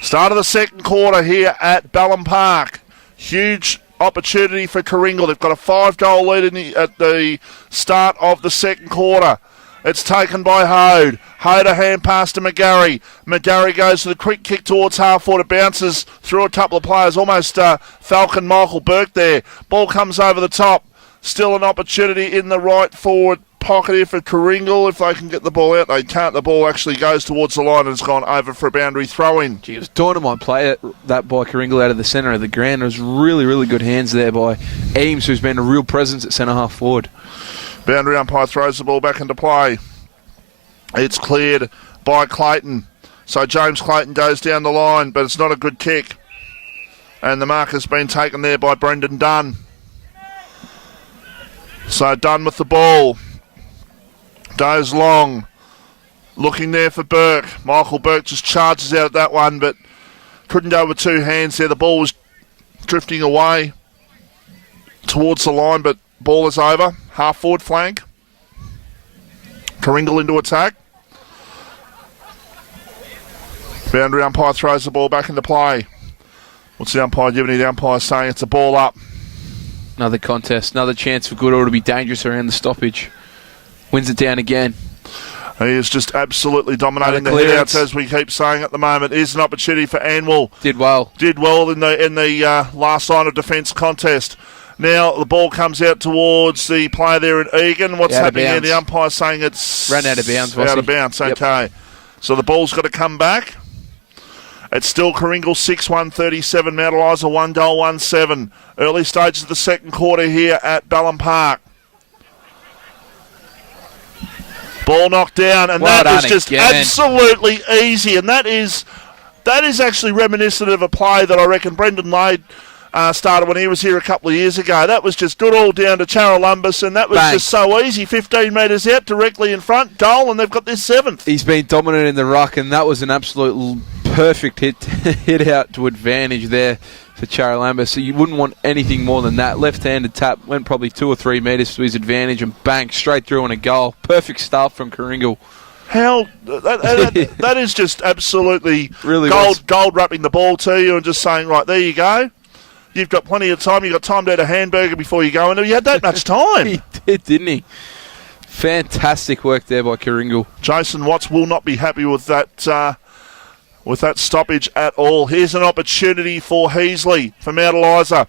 Start of the second quarter here at Ballum Park. Huge opportunity for Karingal. They've got a 5-goal lead at the start of the second quarter. It's taken by Hode. Hode a hand pass to McGarry. McGarry goes to the quick kick towards half-forward. It bounces through a couple of players. Almost Falcon Michael Burke there. Ball comes over the top. Still an opportunity in the right forward pocket here for Karingal. If they can get the ball out, they can't. The ball actually goes towards the line and has gone over for a boundary throw-in. Gee, it was dynamite play that by Karingal out of the centre of the ground. It was really, really good hands there by Eames, who's been a real presence at centre half forward. Boundary umpire throws the ball back into play. It's cleared by Clayton. So James Clayton goes down the line, but it's not a good kick. And the mark has been taken there by Brendan Dunn. So Dunn with the ball. Goes long. Looking there for Burke. Michael Burke just charges out at that one, but couldn't go with two hands there. The ball was drifting away towards the line, but ball is over. Half forward flank. Karingal into attack. Boundary umpire throws the ball back into play. What's the umpire giving you? The umpire saying it's a ball up. Another contest, another chance for Goodall to be dangerous around the stoppage. Wins it down again. He is just absolutely dominating the headouts, as we keep saying at the moment. Here's an opportunity for Anwell. Did well in the last line of defence contest. Now the ball comes out towards the player there in Egan. What's happening there? The umpire's saying it's... Ran out of bounds, out of bounds, okay. Yep. So the ball's got to come back. It's still Karingal 6-1-37, Mount Eliza 1 goal 1-7. Early stages of the second quarter here at Ballum Park. Ball knocked down, and that was just absolutely easy. And that is actually reminiscent of a play that I reckon Brendan Lade started when he was here a couple of years ago. That was just good all down to Charalumbus, and that was just so easy. 15 metres out, directly in front, goal, and they've got their 7th. He's been dominant in the ruck, and that was an absolute perfect hit out to advantage there for Charalumbus. So you wouldn't want anything more than that. Left-handed tap, went probably 2 or 3 metres to his advantage, and bang, straight through on a goal. Perfect start from Karingal. That is just absolutely really gold wrapping the ball to you and just saying, right, there you go. You've got plenty of time. You've got time to eat a hamburger before you go in. You had that much time. He did, didn't he? Fantastic work there by Karingal. Jason Watts will not be happy with that stoppage at all. Here's an opportunity for Heasley for Mount Eliza.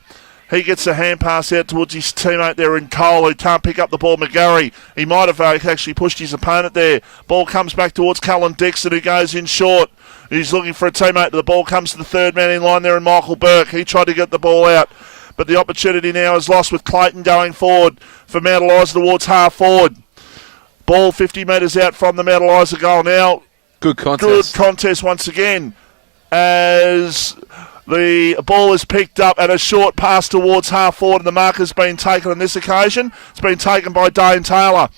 He gets a hand pass out towards his teammate there in Cole, who can't pick up the ball. McGarry, he might have actually pushed his opponent there. Ball comes back towards Cullen Dixon, who goes in short. He's looking for a teammate. The ball comes to the third man in line there in Michael Burke. He tried to get the ball out, but the opportunity now is lost with Clayton going forward for Mount Eliza towards half forward. Ball 50 metres out from the Mount Eliza goal now. Good contest once again as the ball is picked up and a short pass towards half forward, and the mark has been taken on this occasion. It's been taken by Dane Taylor.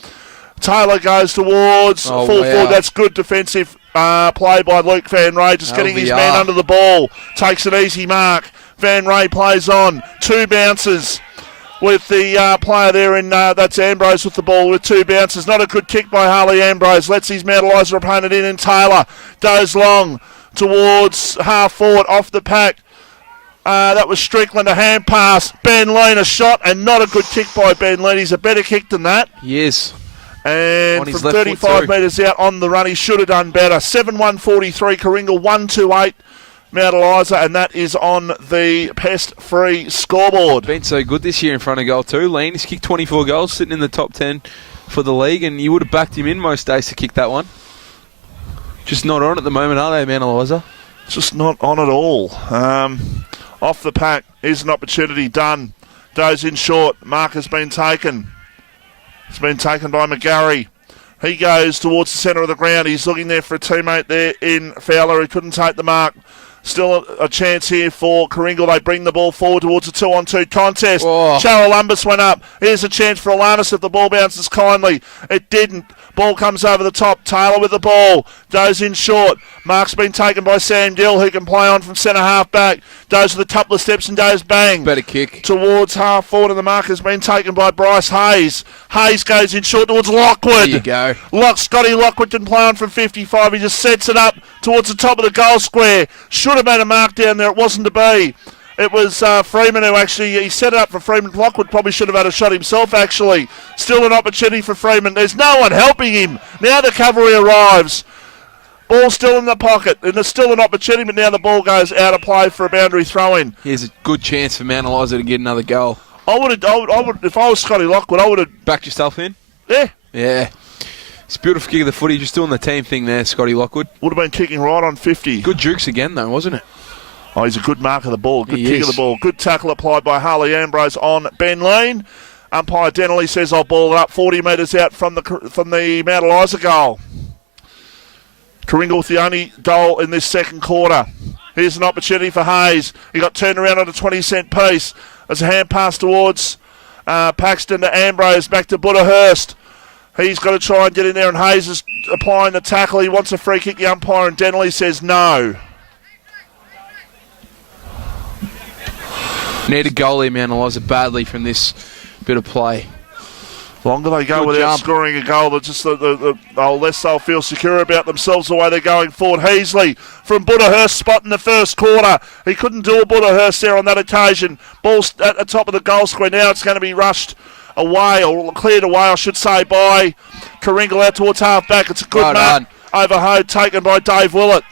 Taylor goes towards full forward. That's good defensive play by Luke Van Ray, just getting his man under the ball. Takes an easy mark. Van Ray plays on. 2 bounces with the player there in, that's Ambrose with the ball with 2 bounces. Not a good kick by Harley Ambrose. Lets his Mount Eliza opponent in, and Taylor goes long towards half forward off the pack. That was Strickland, a hand pass. Ben Lean, a shot, and not a good kick by Ben Lean. He's a better kick than that. He is. And from 35 metres out on the run, he should have done better. 7-1-43, Karingal 1-2-8, Mount Eliza, and that is on the pest-free scoreboard. Been so good this year in front of goal too. Lean, he's kicked 24 goals, sitting in the top 10 for the league, and you would have backed him in most days to kick that one. Just not on at the moment, are they, Mount Eliza? Just not on at all. Off the pack, here's an opportunity done. Goes in short, mark has been taken. It's been taken by McGarry. He goes towards the centre of the ground. He's looking there for a teammate there in Fowler who couldn't take the mark. Still a chance here for Karingal. They bring the ball forward towards a 2-on-2 contest. Charalumbus went up. Here's a chance for Alanis if the ball bounces kindly. It didn't. Ball comes over the top. Taylor with the ball. Goes in short. Mark's been taken by Sam Gill, who can play on from centre half back. Goes with a couple of steps and goes bang. Better kick. Towards half forward, and the mark has been taken by Bryce Hayes. Hayes goes in short towards Lockwood. There you go. Scotty Lockwood can play on from 55. He just sets it up towards the top of the goal square. Should have been a mark down there. It wasn't to be. It was Freeman who he set it up for Freeman. Lockwood probably should have had a shot himself, actually. Still an opportunity for Freeman. There's no one helping him. Now the cavalry arrives. Ball still in the pocket, and there's still an opportunity, but now the ball goes out of play for a boundary throw-in. Here's a good chance for Mount Eliza to get another goal. I would, if I was Scotty Lockwood, I would have... Backed yourself in? Yeah. Yeah. It's a beautiful kick of the footy. Just doing the team thing there, Scotty Lockwood. Would have been kicking right on 50. Good jukes again, though, wasn't it? Oh, he's a good mark of the ball, good kick of the ball. Good tackle applied by Harley Ambrose on Ben Lane. Umpire Denley says I'll ball it up 40 metres out from the Mount Eliza goal. Karingal with the only goal in this second quarter. Here's an opportunity for Hayes. He got turned around on a 20-cent piece. There's a hand pass towards Paxton to Ambrose, back to Buddhahurst. He's got to try and get in there, and Hayes is applying the tackle. He wants a free kick, the umpire, and Denley says no. Need a goalie, Mount Eliza, badly from this bit of play. Longer they go without scoring a goal, just the less they'll feel secure about themselves the way they're going forward. Heasley from Buddhahurst spot in the first quarter. He couldn't do a Buddhahurst there on that occasion. Ball's at the top of the goal square. Now it's going to be rushed away, or cleared away, I should say, by Karingal out towards half back. It's a good mark over Hode, taken by Dave Willett.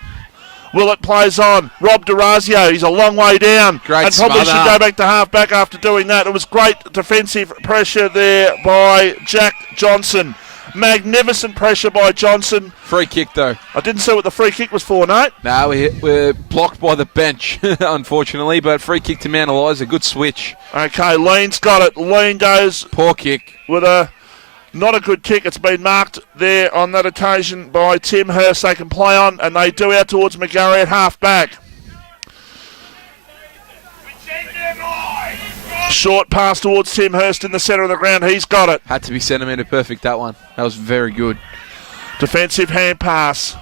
Willett plays on. Rob D'Orazio, he's a long way down. Great and probably smother. should go back to half-back after doing that. It was great defensive pressure there by Jack Johnson. Magnificent pressure by Johnson. Free kick, though. I didn't see what the free kick was for, Nate. No, we're blocked by the bench, unfortunately, but free kick to Mount Eliza. Good switch. Okay, Lean's got it. Lean goes Poor kick. with not a good kick. It's been marked there on that occasion by Tim Hurst. They can play on, and they do out towards McGarry at half-back. Short pass towards Tim Hurst in the centre of the ground. He's got it. Had to be centimetre perfect, that one. That was very good. Defensive hand pass.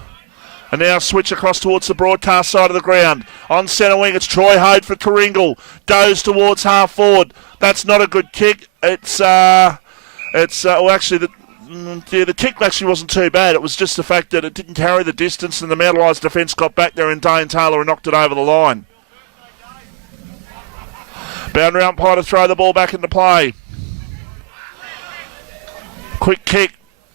And now switch across towards the broadcast side of the ground. On centre wing, it's Troy Hode for Karingal. Goes towards half forward. That's not a good kick. The kick actually wasn't too bad. It was just the fact that it didn't carry the distance, and the Mount Eliza defence got back there, and Dane Taylor knocked it over the line. Boundary umpire to throw the ball back into play. Quick kick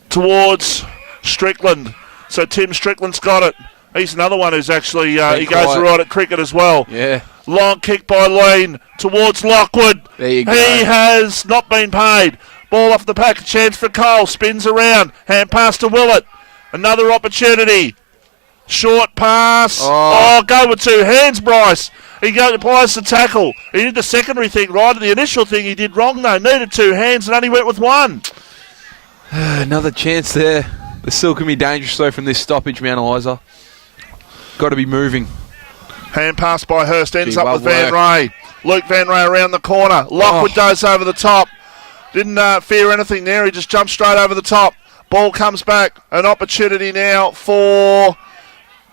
towards Strickland. So Tim Strickland's got it. He's another one who's actually, he goes right at cricket as well. Yeah. Long kick by Lean towards Lockwood. There you go. He has not been paid. Ball off the pack, a chance for Cole. Spins around. Hand pass to Willett. Another opportunity. Short pass. Oh, go with two hands, Bryce. He applies the tackle. He did the secondary thing right. The initial thing he did wrong, though. Needed two hands and only went with one. Another chance there. It still can be dangerous, though, from this stoppage, Mount Eliza. Got to be moving. Hand pass by Hurst ends up with Van Ray. Luke Van Ray around the corner. Lockwood goes over the top. Didn't fear anything there. He just jumped straight over the top. Ball comes back. An opportunity now for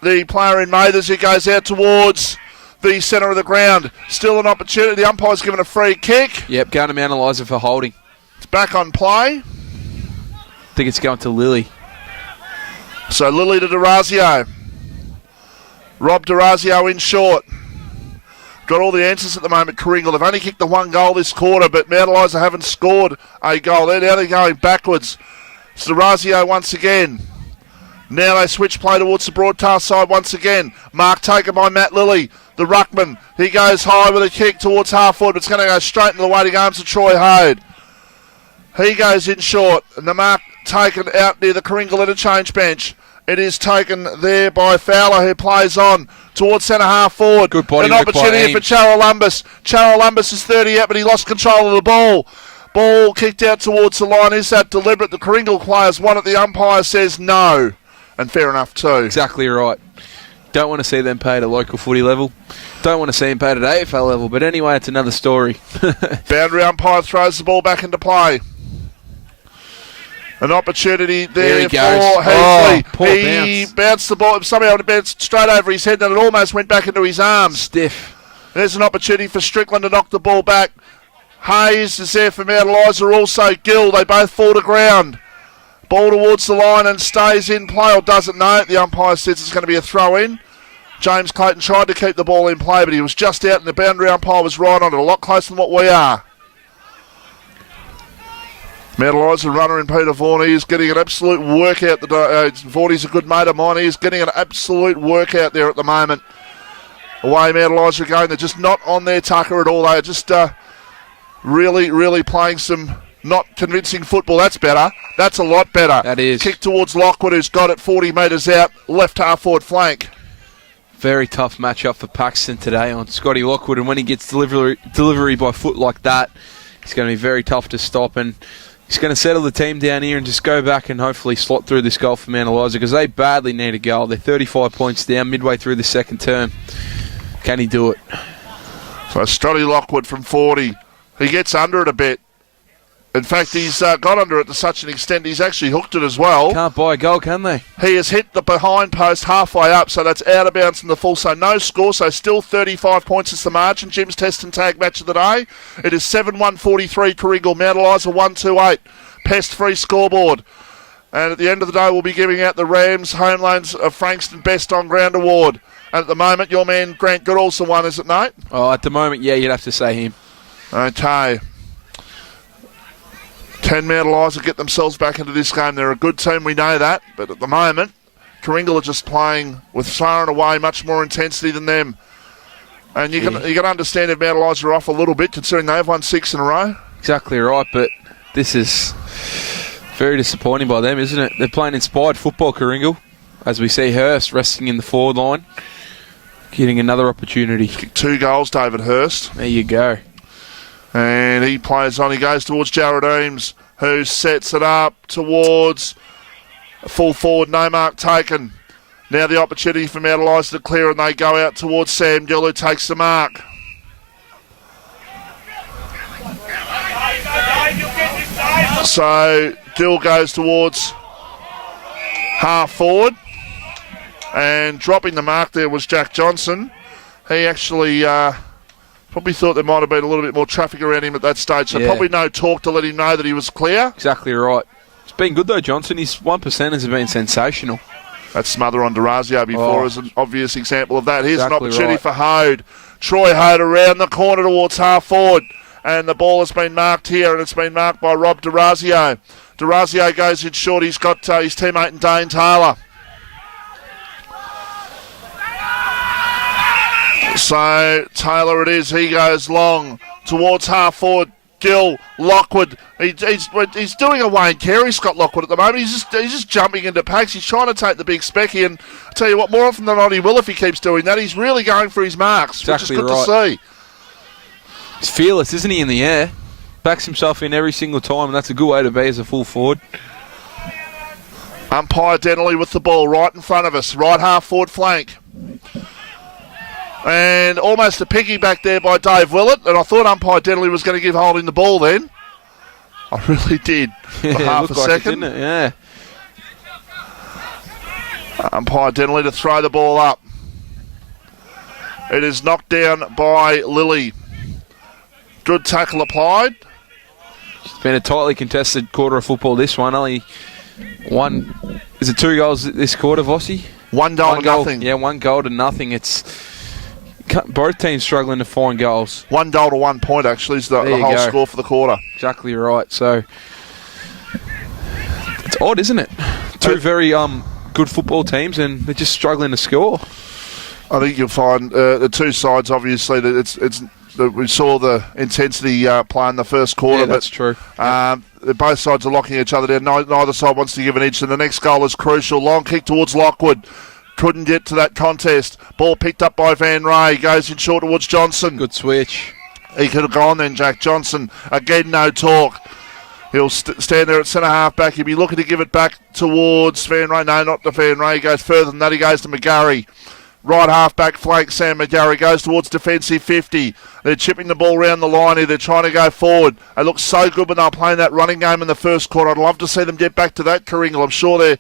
the player in Mathers who goes out towards the centre of the ground. Still an opportunity. The umpire's given a free kick. Yep, going to Mount Eliza for holding. It's back on play. I think it's going to Lily. So Lily to D'Orazio. Rob D'Orazio in short. Got all the answers at the moment, Karingal. They've only kicked the one goal this quarter, but Mount Eliza haven't scored a goal. Now they're going backwards. It's D'Orazio once again. Now they switch play towards the broadcast side once again. Mark taken by Matt Lilly. The ruckman, he goes high with a kick towards half forward, but it's going to go straight into the waiting arms of Troy Hode. He goes in short, and the mark taken out near the Karingal interchange bench. It is taken there by Fowler, who plays on towards centre half forward. Good body An work opportunity by for Charolumbus. Charolumbus is 30 out, but he lost control of the ball. Ball kicked out towards the line. Is that deliberate? The Karingal players want it. The umpire says no. And fair enough too. Exactly right. Don't want to see them paid at local footy level. Don't want to see them paid at AFL level. But anyway, it's another story. Boundary umpire throws the ball back into play. An opportunity there he for goes. Heatley. He bounced the ball. Somehow it bounced straight over his head and it almost went back into his arms. Stiff. There's an opportunity for Strickland to knock the ball back. Hayes is there for Mount Eliza. Also Gill. They both fall to ground. Ball towards the line and stays in play, or doesn't know it. The umpire says it's going to be a throw-in. James Clayton tried to keep the ball in play, but he was just out and the boundary umpire was right on it. A lot closer than what we are. Mount Eliza runner in Peter Vaughan. He is getting an absolute workout. Vaughan's a good mate of mine. He is getting an absolute workout there at the moment. Away Mount Eliza going. They're just not on their tucker at all. They're just really, really playing some not convincing football. That's better. That's a lot better. That is. Kick towards Lockwood, who's got it 40 metres out, left half forward flank. Very tough matchup for Paxton today on Scotty Lockwood, and when he gets delivery by foot like that, it's going to be very tough to stop, and he's going to settle the team down here and just go back and hopefully slot through this goal for Mount Eliza, because they badly need a goal. They're 35 points down midway through the second term. Can he do it? So Scotty Lockwood from 40. He gets under it a bit. In fact, he's got under it to such an extent he's actually hooked it as well. Can't buy a goal, can they? He has hit the behind post halfway up, so that's out of bounds in the full. So no score, so still 35 points is the margin. Jim's test and tag match of the day. It is 7-1-43 Karingal, Mount Eliza 1-2-8. Pest-free scoreboard. And at the end of the day, we'll be giving out the Rams Home Loans of Frankston Best on Ground Award. And at the moment, your man Grant Goodall's won, is it, Nate? Oh, at the moment, yeah, you'd have to say him. Okay. Can Mount Eliza get themselves back into this game? They're a good team, we know that. But at the moment, Karingal are just playing with far and away much more intensity than them. And you can understand if Mount Eliza are off a little bit, considering they've won 6 in a row. Exactly right, but this is very disappointing by them, isn't it? They're playing inspired football, Karingal, as we see Hurst resting in the forward line, getting another opportunity. 2 goals, David Hurst. There you go. And he plays on. He goes towards Jared Eames, who sets it up towards full forward. No mark taken. Now the opportunity for Mount Eliza to clear, and they go out towards Sam Gill, who takes the mark. So Gill goes towards half forward, and dropping the mark there was Jack Johnson. He actually probably thought there might have been a little bit more traffic around him at that stage, so probably no talk to let him know that he was clear. Exactly right. It's been good though, Johnson. His 1% has been sensational. That smother on Durazio before is an obvious example of that. Here's Exactly an opportunity right. for Hode. Troy Hode around the corner towards half forward. And the ball has been marked here, and it's been marked by Rob Durazio. Durazio goes in short. He's got his teammate in Dane Taylor. So Taylor it is. He goes long towards half forward. Gill, Lockwood. He's doing a Wayne Carey, Scott Lockwood, at the moment. He's just jumping into packs. He's trying to take the big specky, and I tell you what, more often than not, he will if he keeps doing that. He's really going for his marks, Exactly which is good right. to see. He's fearless, isn't he, in the air? Backs himself in every single time, and that's a good way to be as a full forward. Umpire Denley with the ball right in front of us, right half forward flank. And almost a piggyback there by Dave Willett, and I thought Umpire Denley was going to give holding the ball then. I really did for half a looked like it, second. didn't it? Yeah. Umpire Denley to throw the ball up. It is knocked down by Lilly. Good tackle applied. It's been a tightly contested quarter of football, this one. Only one. Is it 2 goals this quarter, Vossi? 1 goal to nothing. Yeah, 1 goal to nothing. It's both teams struggling to find goals. 1 goal to 1 point, actually, is the whole score for the quarter. Exactly right. So it's odd, isn't it? 2 very good football teams, and they're just struggling to score. I think you'll find the 2 sides, obviously, that we saw the intensity play in the first quarter. Yeah, that's true. Both sides are locking each other down. Neither side wants to give an inch, and the next goal is crucial. Long kick towards Lockwood. Couldn't get to that contest. Ball picked up by Van Ray. Goes in short towards Johnson. Good switch. He could have gone then, Jack Johnson. Again, no talk. He'll stand there at centre half back. He'll be looking to give it back towards Van Ray. No, not to Van Ray. He goes further than that. He goes to McGarry. Right half back flank, Sam McGarry goes towards defensive 50. They're chipping the ball around the line here. They're trying to go forward. They look so good when they were playing that running game in the first quarter. I'd love to see them get back to that, Karingal. I'm sure their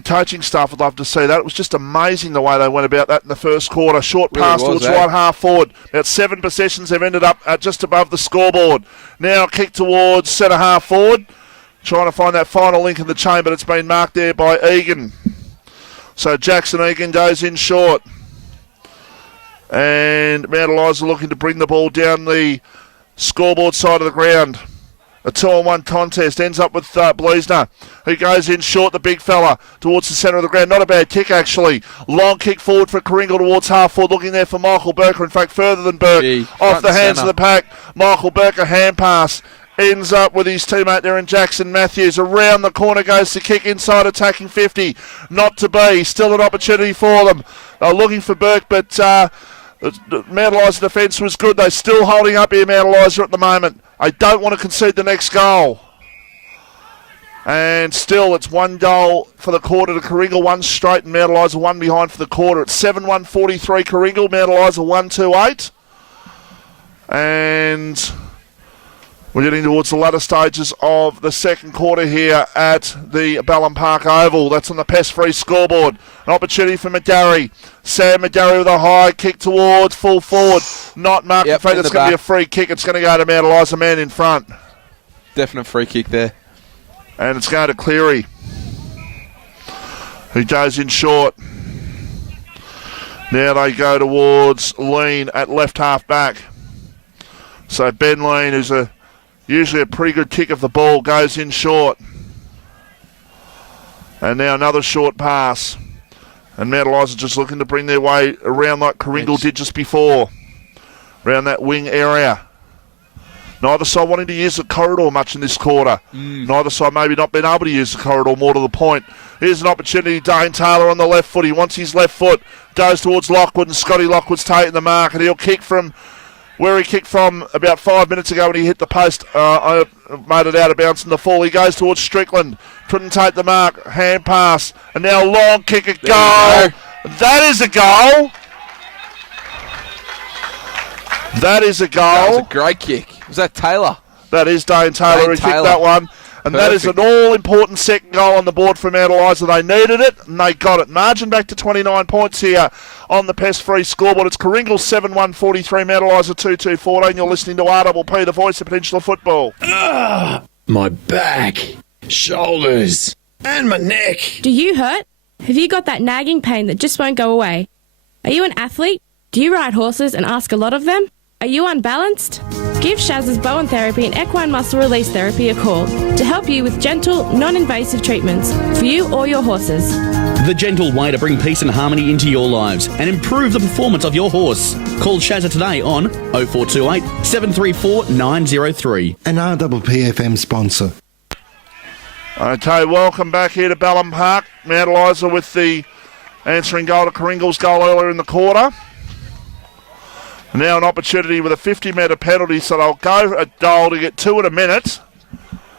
coaching staff would love to see that. It was just amazing the way they went about that in the first quarter. Short pass towards right half forward. About 7 possessions. They've ended up at just above the scoreboard. Now kick towards centre half forward. Trying to find that final link in the chain, but it's been marked there by Egan. So Jackson Egan goes in short. And Mount Eliza looking to bring the ball down the scoreboard side of the ground. A 2-on-1 contest ends up with Bleasner, who goes in short, the big fella, towards the centre of the ground. Not a bad kick, actually. Long kick forward for Karingal towards half forward, looking there for Michael Burker. In fact, further than Burke. Off the hands of the pack. Michael Burker, hand pass. Ends up with his teammate there in Jackson Matthews. Around the corner goes the kick inside attacking 50. Not to be. Still an opportunity for them. They're looking for Burke, but Mount Eliza defence was good. They're still holding up here, Mount Eliza, at the moment. They don't want to concede the next goal. And still, it's 1 goal for the quarter to Karingal, 1 straight, and Mount Eliza 1 behind for the quarter. It's 7-1-43 Karingal, Mount Eliza 1-2-8. And we're getting towards the latter stages of the second quarter here at the Ballon Park Oval. That's on the pest-free scoreboard. An opportunity for McGarry. Sam McGarry with a high kick towards full forward. Not marked. In fact, it's going to be a free kick. It's going to go to Mount Eliza, man in front. Definite free kick there. And it's going to Cleary, who goes in short. Now they go towards Lean at left half back. So Ben Lean, who's usually a pretty good kick of the ball, goes in short. And now another short pass. And Mount Eliza just looking to bring their way around like Karingal did just before. Around that wing area. Neither side wanting to use the corridor much in this quarter. Neither side maybe not being able to use the corridor, more to the point. Here's an opportunity. Dane Taylor on the left foot. He wants his left foot. Goes towards Lockwood, and Scotty Lockwood's taking the mark, and he'll kick from where he kicked from about 5 minutes ago when he hit the post. I made it out of bounds in the fall. He goes towards Strickland. Couldn't take the mark. Hand pass. And now a long kick at goal. That is a goal. That is a goal. That was a great kick. Was that Taylor? That is Dane Taylor who kicked that one. And Perfect. That is an all-important second goal on the board for Mount Eliza. They needed it, and they got it. Margin back to 29 points here on the pest-free scoreboard. It's Karingal 7-1-43, Mount Eliza 2-2-14. You're listening to RPP, the voice of Peninsula Football. My back, shoulders, and my neck. Do you hurt? Have you got that nagging pain that just won't go away? Are you an athlete? Do you ride horses and ask a lot of them? Are you unbalanced? Give Shaz's Bowen Therapy and Equine Muscle Release Therapy a call to help you with gentle, non-invasive treatments for you or your horses. The gentle way to bring peace and harmony into your lives and improve the performance of your horse. Call Shazza today on 0428 734 903. An RPPFM sponsor. Okay, welcome back here to Ballum Park. Mount Eliza with the answering goal to Karingal's goal earlier in the quarter. Now an opportunity with a 50-metre penalty, so they'll go a goal to get 2 in a minute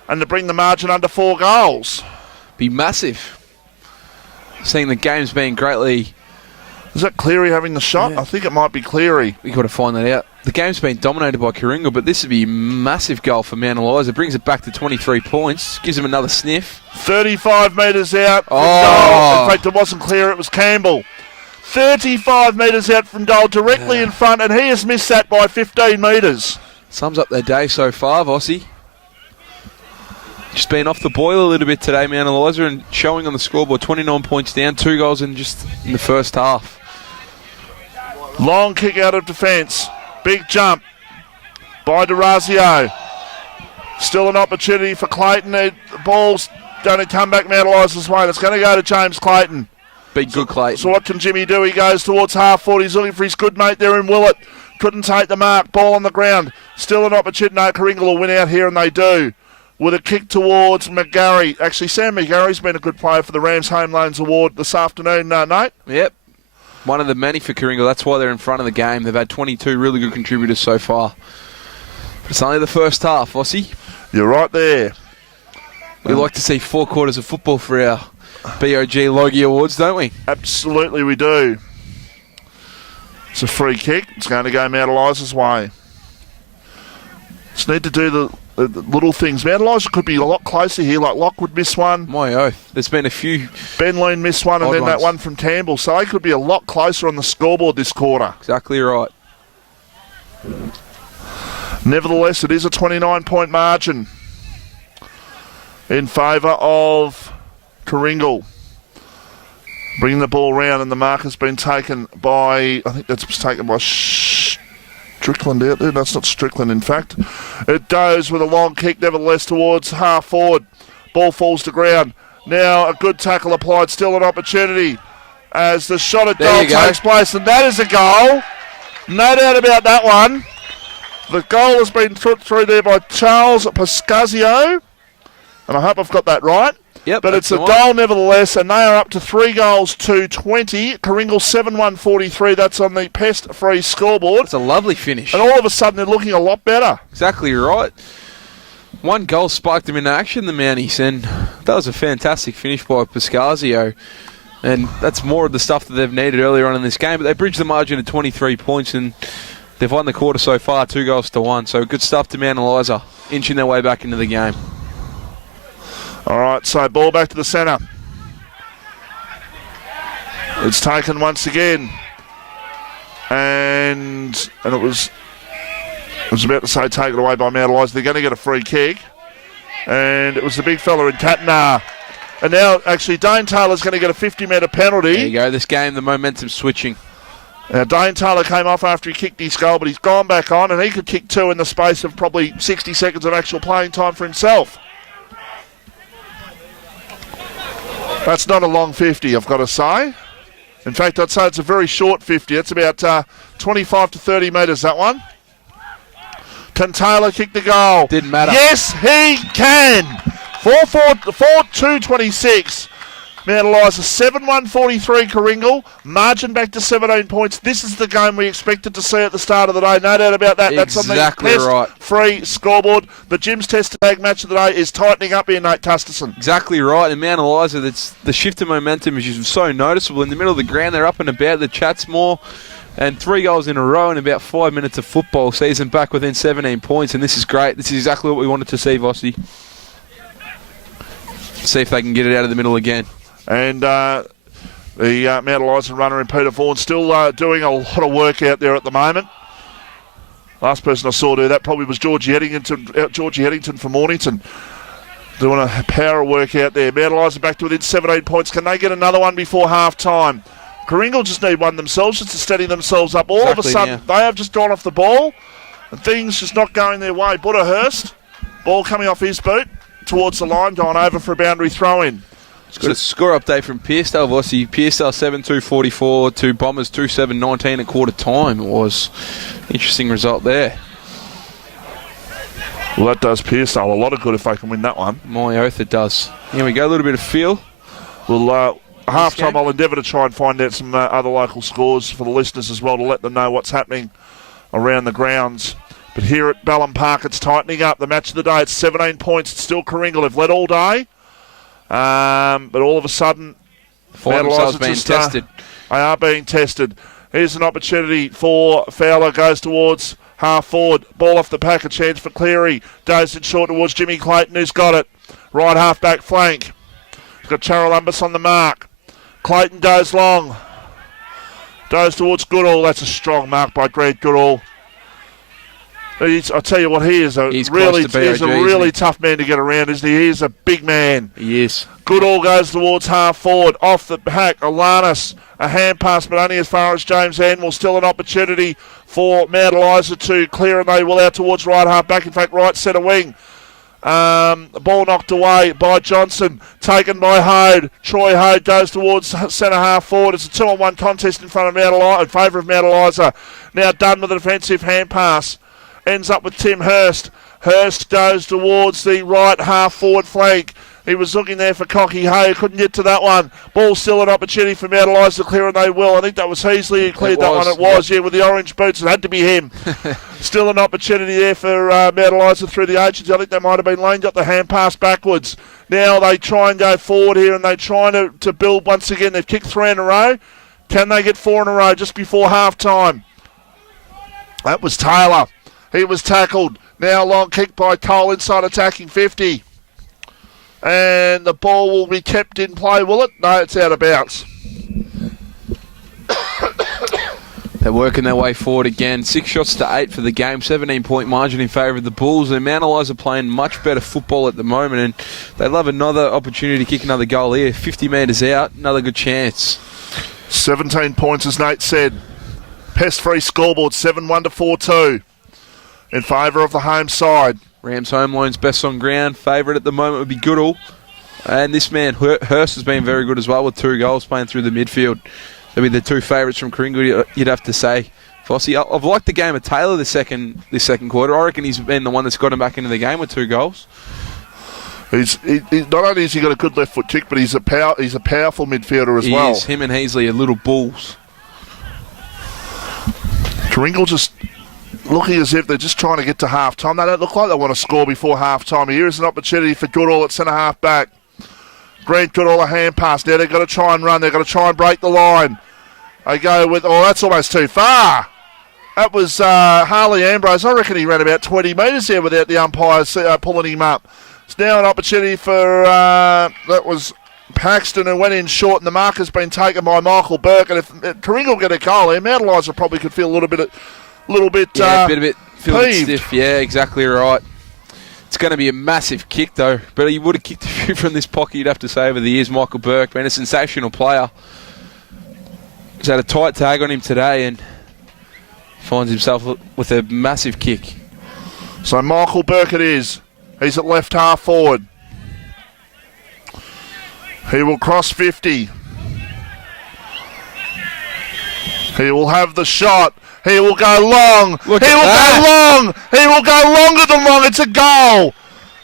and to bring the margin under 4 goals. Be massive. Seeing the game's being greatly... Is that Cleary having the shot? Yeah. I think it might be Cleary. We've got to find that out. The game's been dominated by Karingal, but this would be a massive goal for Mount Eliza. Brings it back to 23 points. Gives him another sniff. 35 metres out. Oh. In fact, it wasn't Cleary, it was Campbell. 35 metres out from goal, directly in front, and he has missed that by 15 metres. Sums up their day so far, Vossi. Just been off the boil a little bit today, Mount Eliza, and showing on the scoreboard, 29 points down, 2 goals in the first half. Long kick out of defence. Big jump by DeRazio. Still an opportunity for Clayton. The ball's going to come back Mount Eliza's way. It's going to go to James Clayton. Big good Clayton. So what can Jimmy do? He goes towards half forward. He's looking for his good mate there in Willett. Couldn't take the mark. Ball on the ground. Still an opportunity. No, Karingal will win out here, and they do. With a kick towards McGarry. Actually, Sam McGarry's been a good player for the Rams Home Loans Award this afternoon, Nate. Yep. One of the many for Karingal. That's why they're in front of the game. They've had 22 really good contributors so far. But it's only the first half, Ossie. You're right there. We like to see 4 quarters of football for our BOG Logie Awards, don't we? Absolutely we do. It's a free kick. It's going to go Mount Eliza's way. Just need to do the little things. Mount Eliza could be a lot closer here, like Lockwood missed one. My oath. There's been a few. Ben Loon missed one, and then that one from Campbell. So they could be a lot closer on the scoreboard this quarter. Exactly right. Nevertheless, it is a 29-point margin in favour of Karingal. Bringing the ball round, and the mark has been taken by, I think that's taken by Strickland out there. That's not Strickland, in fact. It goes with a long kick, nevertheless, towards half forward. Ball falls to ground. Now a good tackle applied, still an opportunity as the shot at goal takes place, and that is a goal. No doubt about that one. The goal has been put through there by Charles Pascazio, and I hope I've got that right. Yep, but it's a goal nevertheless, and they are up to 3 goals to 20. Karingal 7-1-43. That's on the pest-free scoreboard. It's a lovely finish. And all of a sudden, they're looking a lot better. Exactly right. 1 goal spiked them into action, the Mounties, and that was a fantastic finish by Pascazio. And that's more of the stuff that they've needed earlier on in this game. But they bridged the margin to 23 points, and they've won the quarter so far, 2 goals to 1. So good stuff to Mount Eliza, inching their way back into the game. All right, so ball back to the centre. It's taken once again. And it was, I was about to say taken away by Mount Eliza. They're going to get a free kick. And it was the big fella in Tatnar. And now, actually, Dane Taylor's going to get a 50-metre penalty. There you go. This game, the momentum's switching. Now, Dane Taylor came off after he kicked his goal, but he's gone back on, and he could kick 2 in the space of probably 60 seconds of actual playing time for himself. That's not a long 50, I've got to say. In fact, I'd say it's a very short 50. It's about 25 to 30 metres, that one. Can Taylor kick the goal? Didn't matter. Yes, he can. 4-2-26. Mount Eliza 7-1-43 Karingal. Margin back to 17 points. This is the game we expected to see at the start of the day. No doubt about that. That's on the test-free scoreboard. The Jim's Test Tag match of the day is tightening up here, Nate Custerson. Exactly right. And Mount Eliza, the shift in momentum is just so noticeable. In the middle of the ground, they're up and about. The chat's more. And 3 goals in a row in about 5 minutes of football. Season back within 17 points. And this is great. This is exactly what we wanted to see, Vossi. See if they can get it out of the middle again. And the Mount Eliza runner in Peter Vaughan still doing a lot of work out there at the moment. Last person I saw do that probably was Georgie Headington from Mornington, doing a power of work out there. Mount Eliza back to within 17 points. Can they get another one before half-time? Karingal just need one themselves just to steady themselves up. All of a sudden, they have just gone off the ball, and things just not going their way. Butterhurst, ball coming off his boot towards the line, going over for a boundary throw-in. Got a score update from Pearcedale, Vossi. Pearcedale 7-2-44 to Bombers 2-7-19 at quarter time. It was an interesting result there. Well, that does Pearcedale a lot of good if they can win that one. My oath it does. Here we go, a little bit of feel. Well, half-time I'll endeavour to try and find out some other local scores for the listeners as well to let them know what's happening around the grounds. But here at Ballum Park, it's tightening up. The match of the day, it's 17 points. It's still Karingal. They've led all day. But all of a sudden, find themselves being tested. They are being tested. Here's an opportunity for Fowler. Goes towards half forward. Ball off the pack. A chance for Cleary. Dozed it short towards Jimmy Clayton, who's got it. Right half back flank. He's got Charolumbus on the mark. Clayton goes long. Goes towards Goodall. That's a strong mark by Greg Goodall. I tell you what, he is a really tough man to get around, isn't he? He's a big man. He is. Goodall goes towards half forward. Off the hack, Alanis. A hand pass, but only as far as James Anwell. Still an opportunity for Mount Eliza to clear, and they will out towards right half back. In fact, right centre wing. The ball knocked away by Johnson. Taken by Hode. Troy Hode goes towards centre half forward. It's a 2-on-1 contest in favour of Mount Eliza. Now done with a defensive hand pass. Ends up with Tim Hurst. Hurst goes towards the right half-forward flank. He was looking there for Cocky Hay. Couldn't get to that one. Ball still an opportunity for Mount Eliza to clear, and they will. I think that was Heasley who cleared that one. It was, yeah, with the orange boots. It had to be him. Still an opportunity there for Mount Eliza through the agency. I think they might have been Lane got the hand pass backwards. Now they try and go forward here, and they try to build once again. They've kicked 3 in a row. Can they get 4 in a row just before half-time? That was Taylor. He was tackled. Now long kick by Cole inside attacking 50. And the ball will be kept in play, will it? No, it's out of bounds. They're working their way forward again. 6 shots to 8 for the game. 17-point margin in favour of the Bulls. And Mount Eliza playing much better football at the moment. And they love another opportunity to kick another goal here. 50 metres out. Another good chance. 17 points, as Nate said. Pest-free scoreboard, 7-1-4-2. In favour of the home side. Rams Home Loans best on ground. Favourite at the moment would be Goodall. And this man, Hurst, has been very good as well with 2 goals playing through the midfield. They'll be the 2 favourites from Karingal, you'd have to say. Vossi, I've liked the game of Taylor this second quarter. I reckon he's been the one that's got him back into the game with 2 goals. He's not only has he got a good left foot kick, but he's a powerful midfielder as well. He is. Him and Heasley are little bulls. Karingal just looking as if they're just trying to get to half-time. They don't look like they want to score before half-time. Here is an opportunity for Goodall at centre-half back. Grant Goodall a hand pass. Now they've got to try and run. They've got to try and break the line. They go with, that's almost too far. That was Harley Ambrose. I reckon he ran about 20 metres there without the umpires pulling him up. It's now an opportunity for, that was Paxton, who went in short, and the mark has been taken by Michael Burke. And if Karingal get a goal here, Mount Eliza probably could feel a little bit stiff. Yeah, exactly right. It's going to be a massive kick, though. But he would have kicked a few from this pocket, you'd have to say, over the years. Michael Burke, been a sensational player. He's had a tight tag on him today and finds himself with a massive kick. So Michael Burke it is. He's at left half forward. He will cross 50. He will have the shot. He will go long. Look He at will that. go long. He will go longer than long. It's a goal.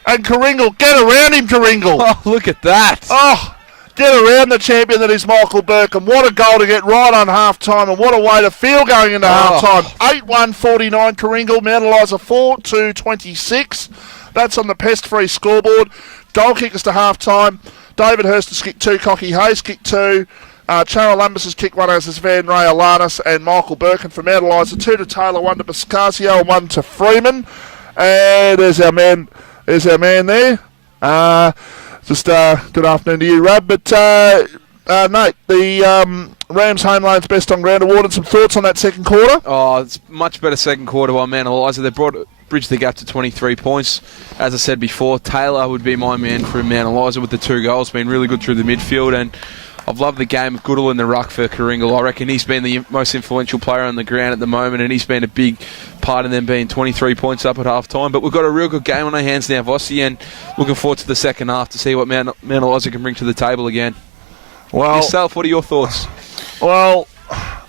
And Karingal, get around him, Karingal. Oh, look at that. Oh, get around the champion that is Michael Burke. And what a goal to get right on half-time. And what a way to feel going into half-time. 8-1-49 Karingal. Mount Eliza 4-2-26. That's on the pest-free scoreboard. Goal kickers to half-time. David Hurst has kicked 2. Cocky Hayes kicked 2. Charles Lumbus has kicked 1 as is Van Ray Alanis and Michael Burke. And from Mount Eliza, 2 to Taylor, 1 to Biscasio, and 1 to Freeman. And there's our man there. Good afternoon to you, Rab. But, Nate, the Rams Home Loans Best on Ground Award, and some thoughts on that second quarter? Oh, it's much better second quarter by Mount Eliza. They bridged the gap to 23 points. As I said before, Taylor would be my man for Mount Eliza with the 2 goals. Been really good through the midfield, and I've loved the game of Goodall in the ruck for Karingal. I reckon he's been the most influential player on the ground at the moment, and he's been a big part in them being 23 points up at half-time. But we've got a real good game on our hands now, Vossi, and looking forward to the second half to see what Mount Eliza can bring to the table again. Well, yourself, what are your thoughts? Well,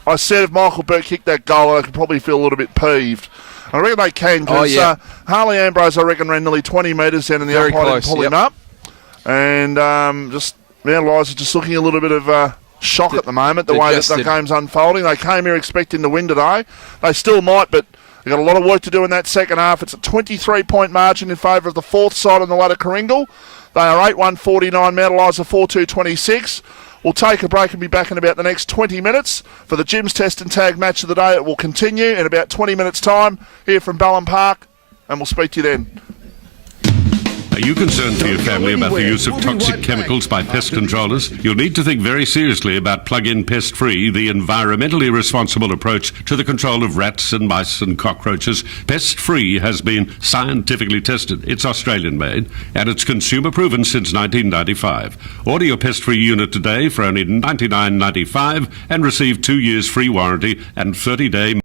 I said if Michael Burke kicked that goal, I could probably feel a little bit peeved. I reckon they can, because Harley Ambrose, I reckon, ran nearly 20 metres down, and the umpire didn't pull him up. And just Mount Eliza just looking a little bit of shock at the moment, the way that the game's unfolding. They came here expecting to win today. They still might, but they've got a lot of work to do in that second half. It's a 23-point margin in favour of the 4th side on the ladder, Karingal. They are 8-1-49, Mount Eliza 4-2-26. We'll take a break and be back in about the next 20 minutes for the Jim's Test and Tag match of the day. It will continue in about 20 minutes' time here from Ballon Park, and we'll speak to you then. Are you concerned for your family about the use of toxic chemicals by pest controllers? You'll need to think very seriously about Plug-in Pest Free, the environmentally responsible approach to the control of rats and mice and cockroaches. Pest Free has been scientifically tested. It's Australian made, and it's consumer proven since 1995. Order your Pest Free unit today for only $99.95 and receive 2 years free warranty and 30-day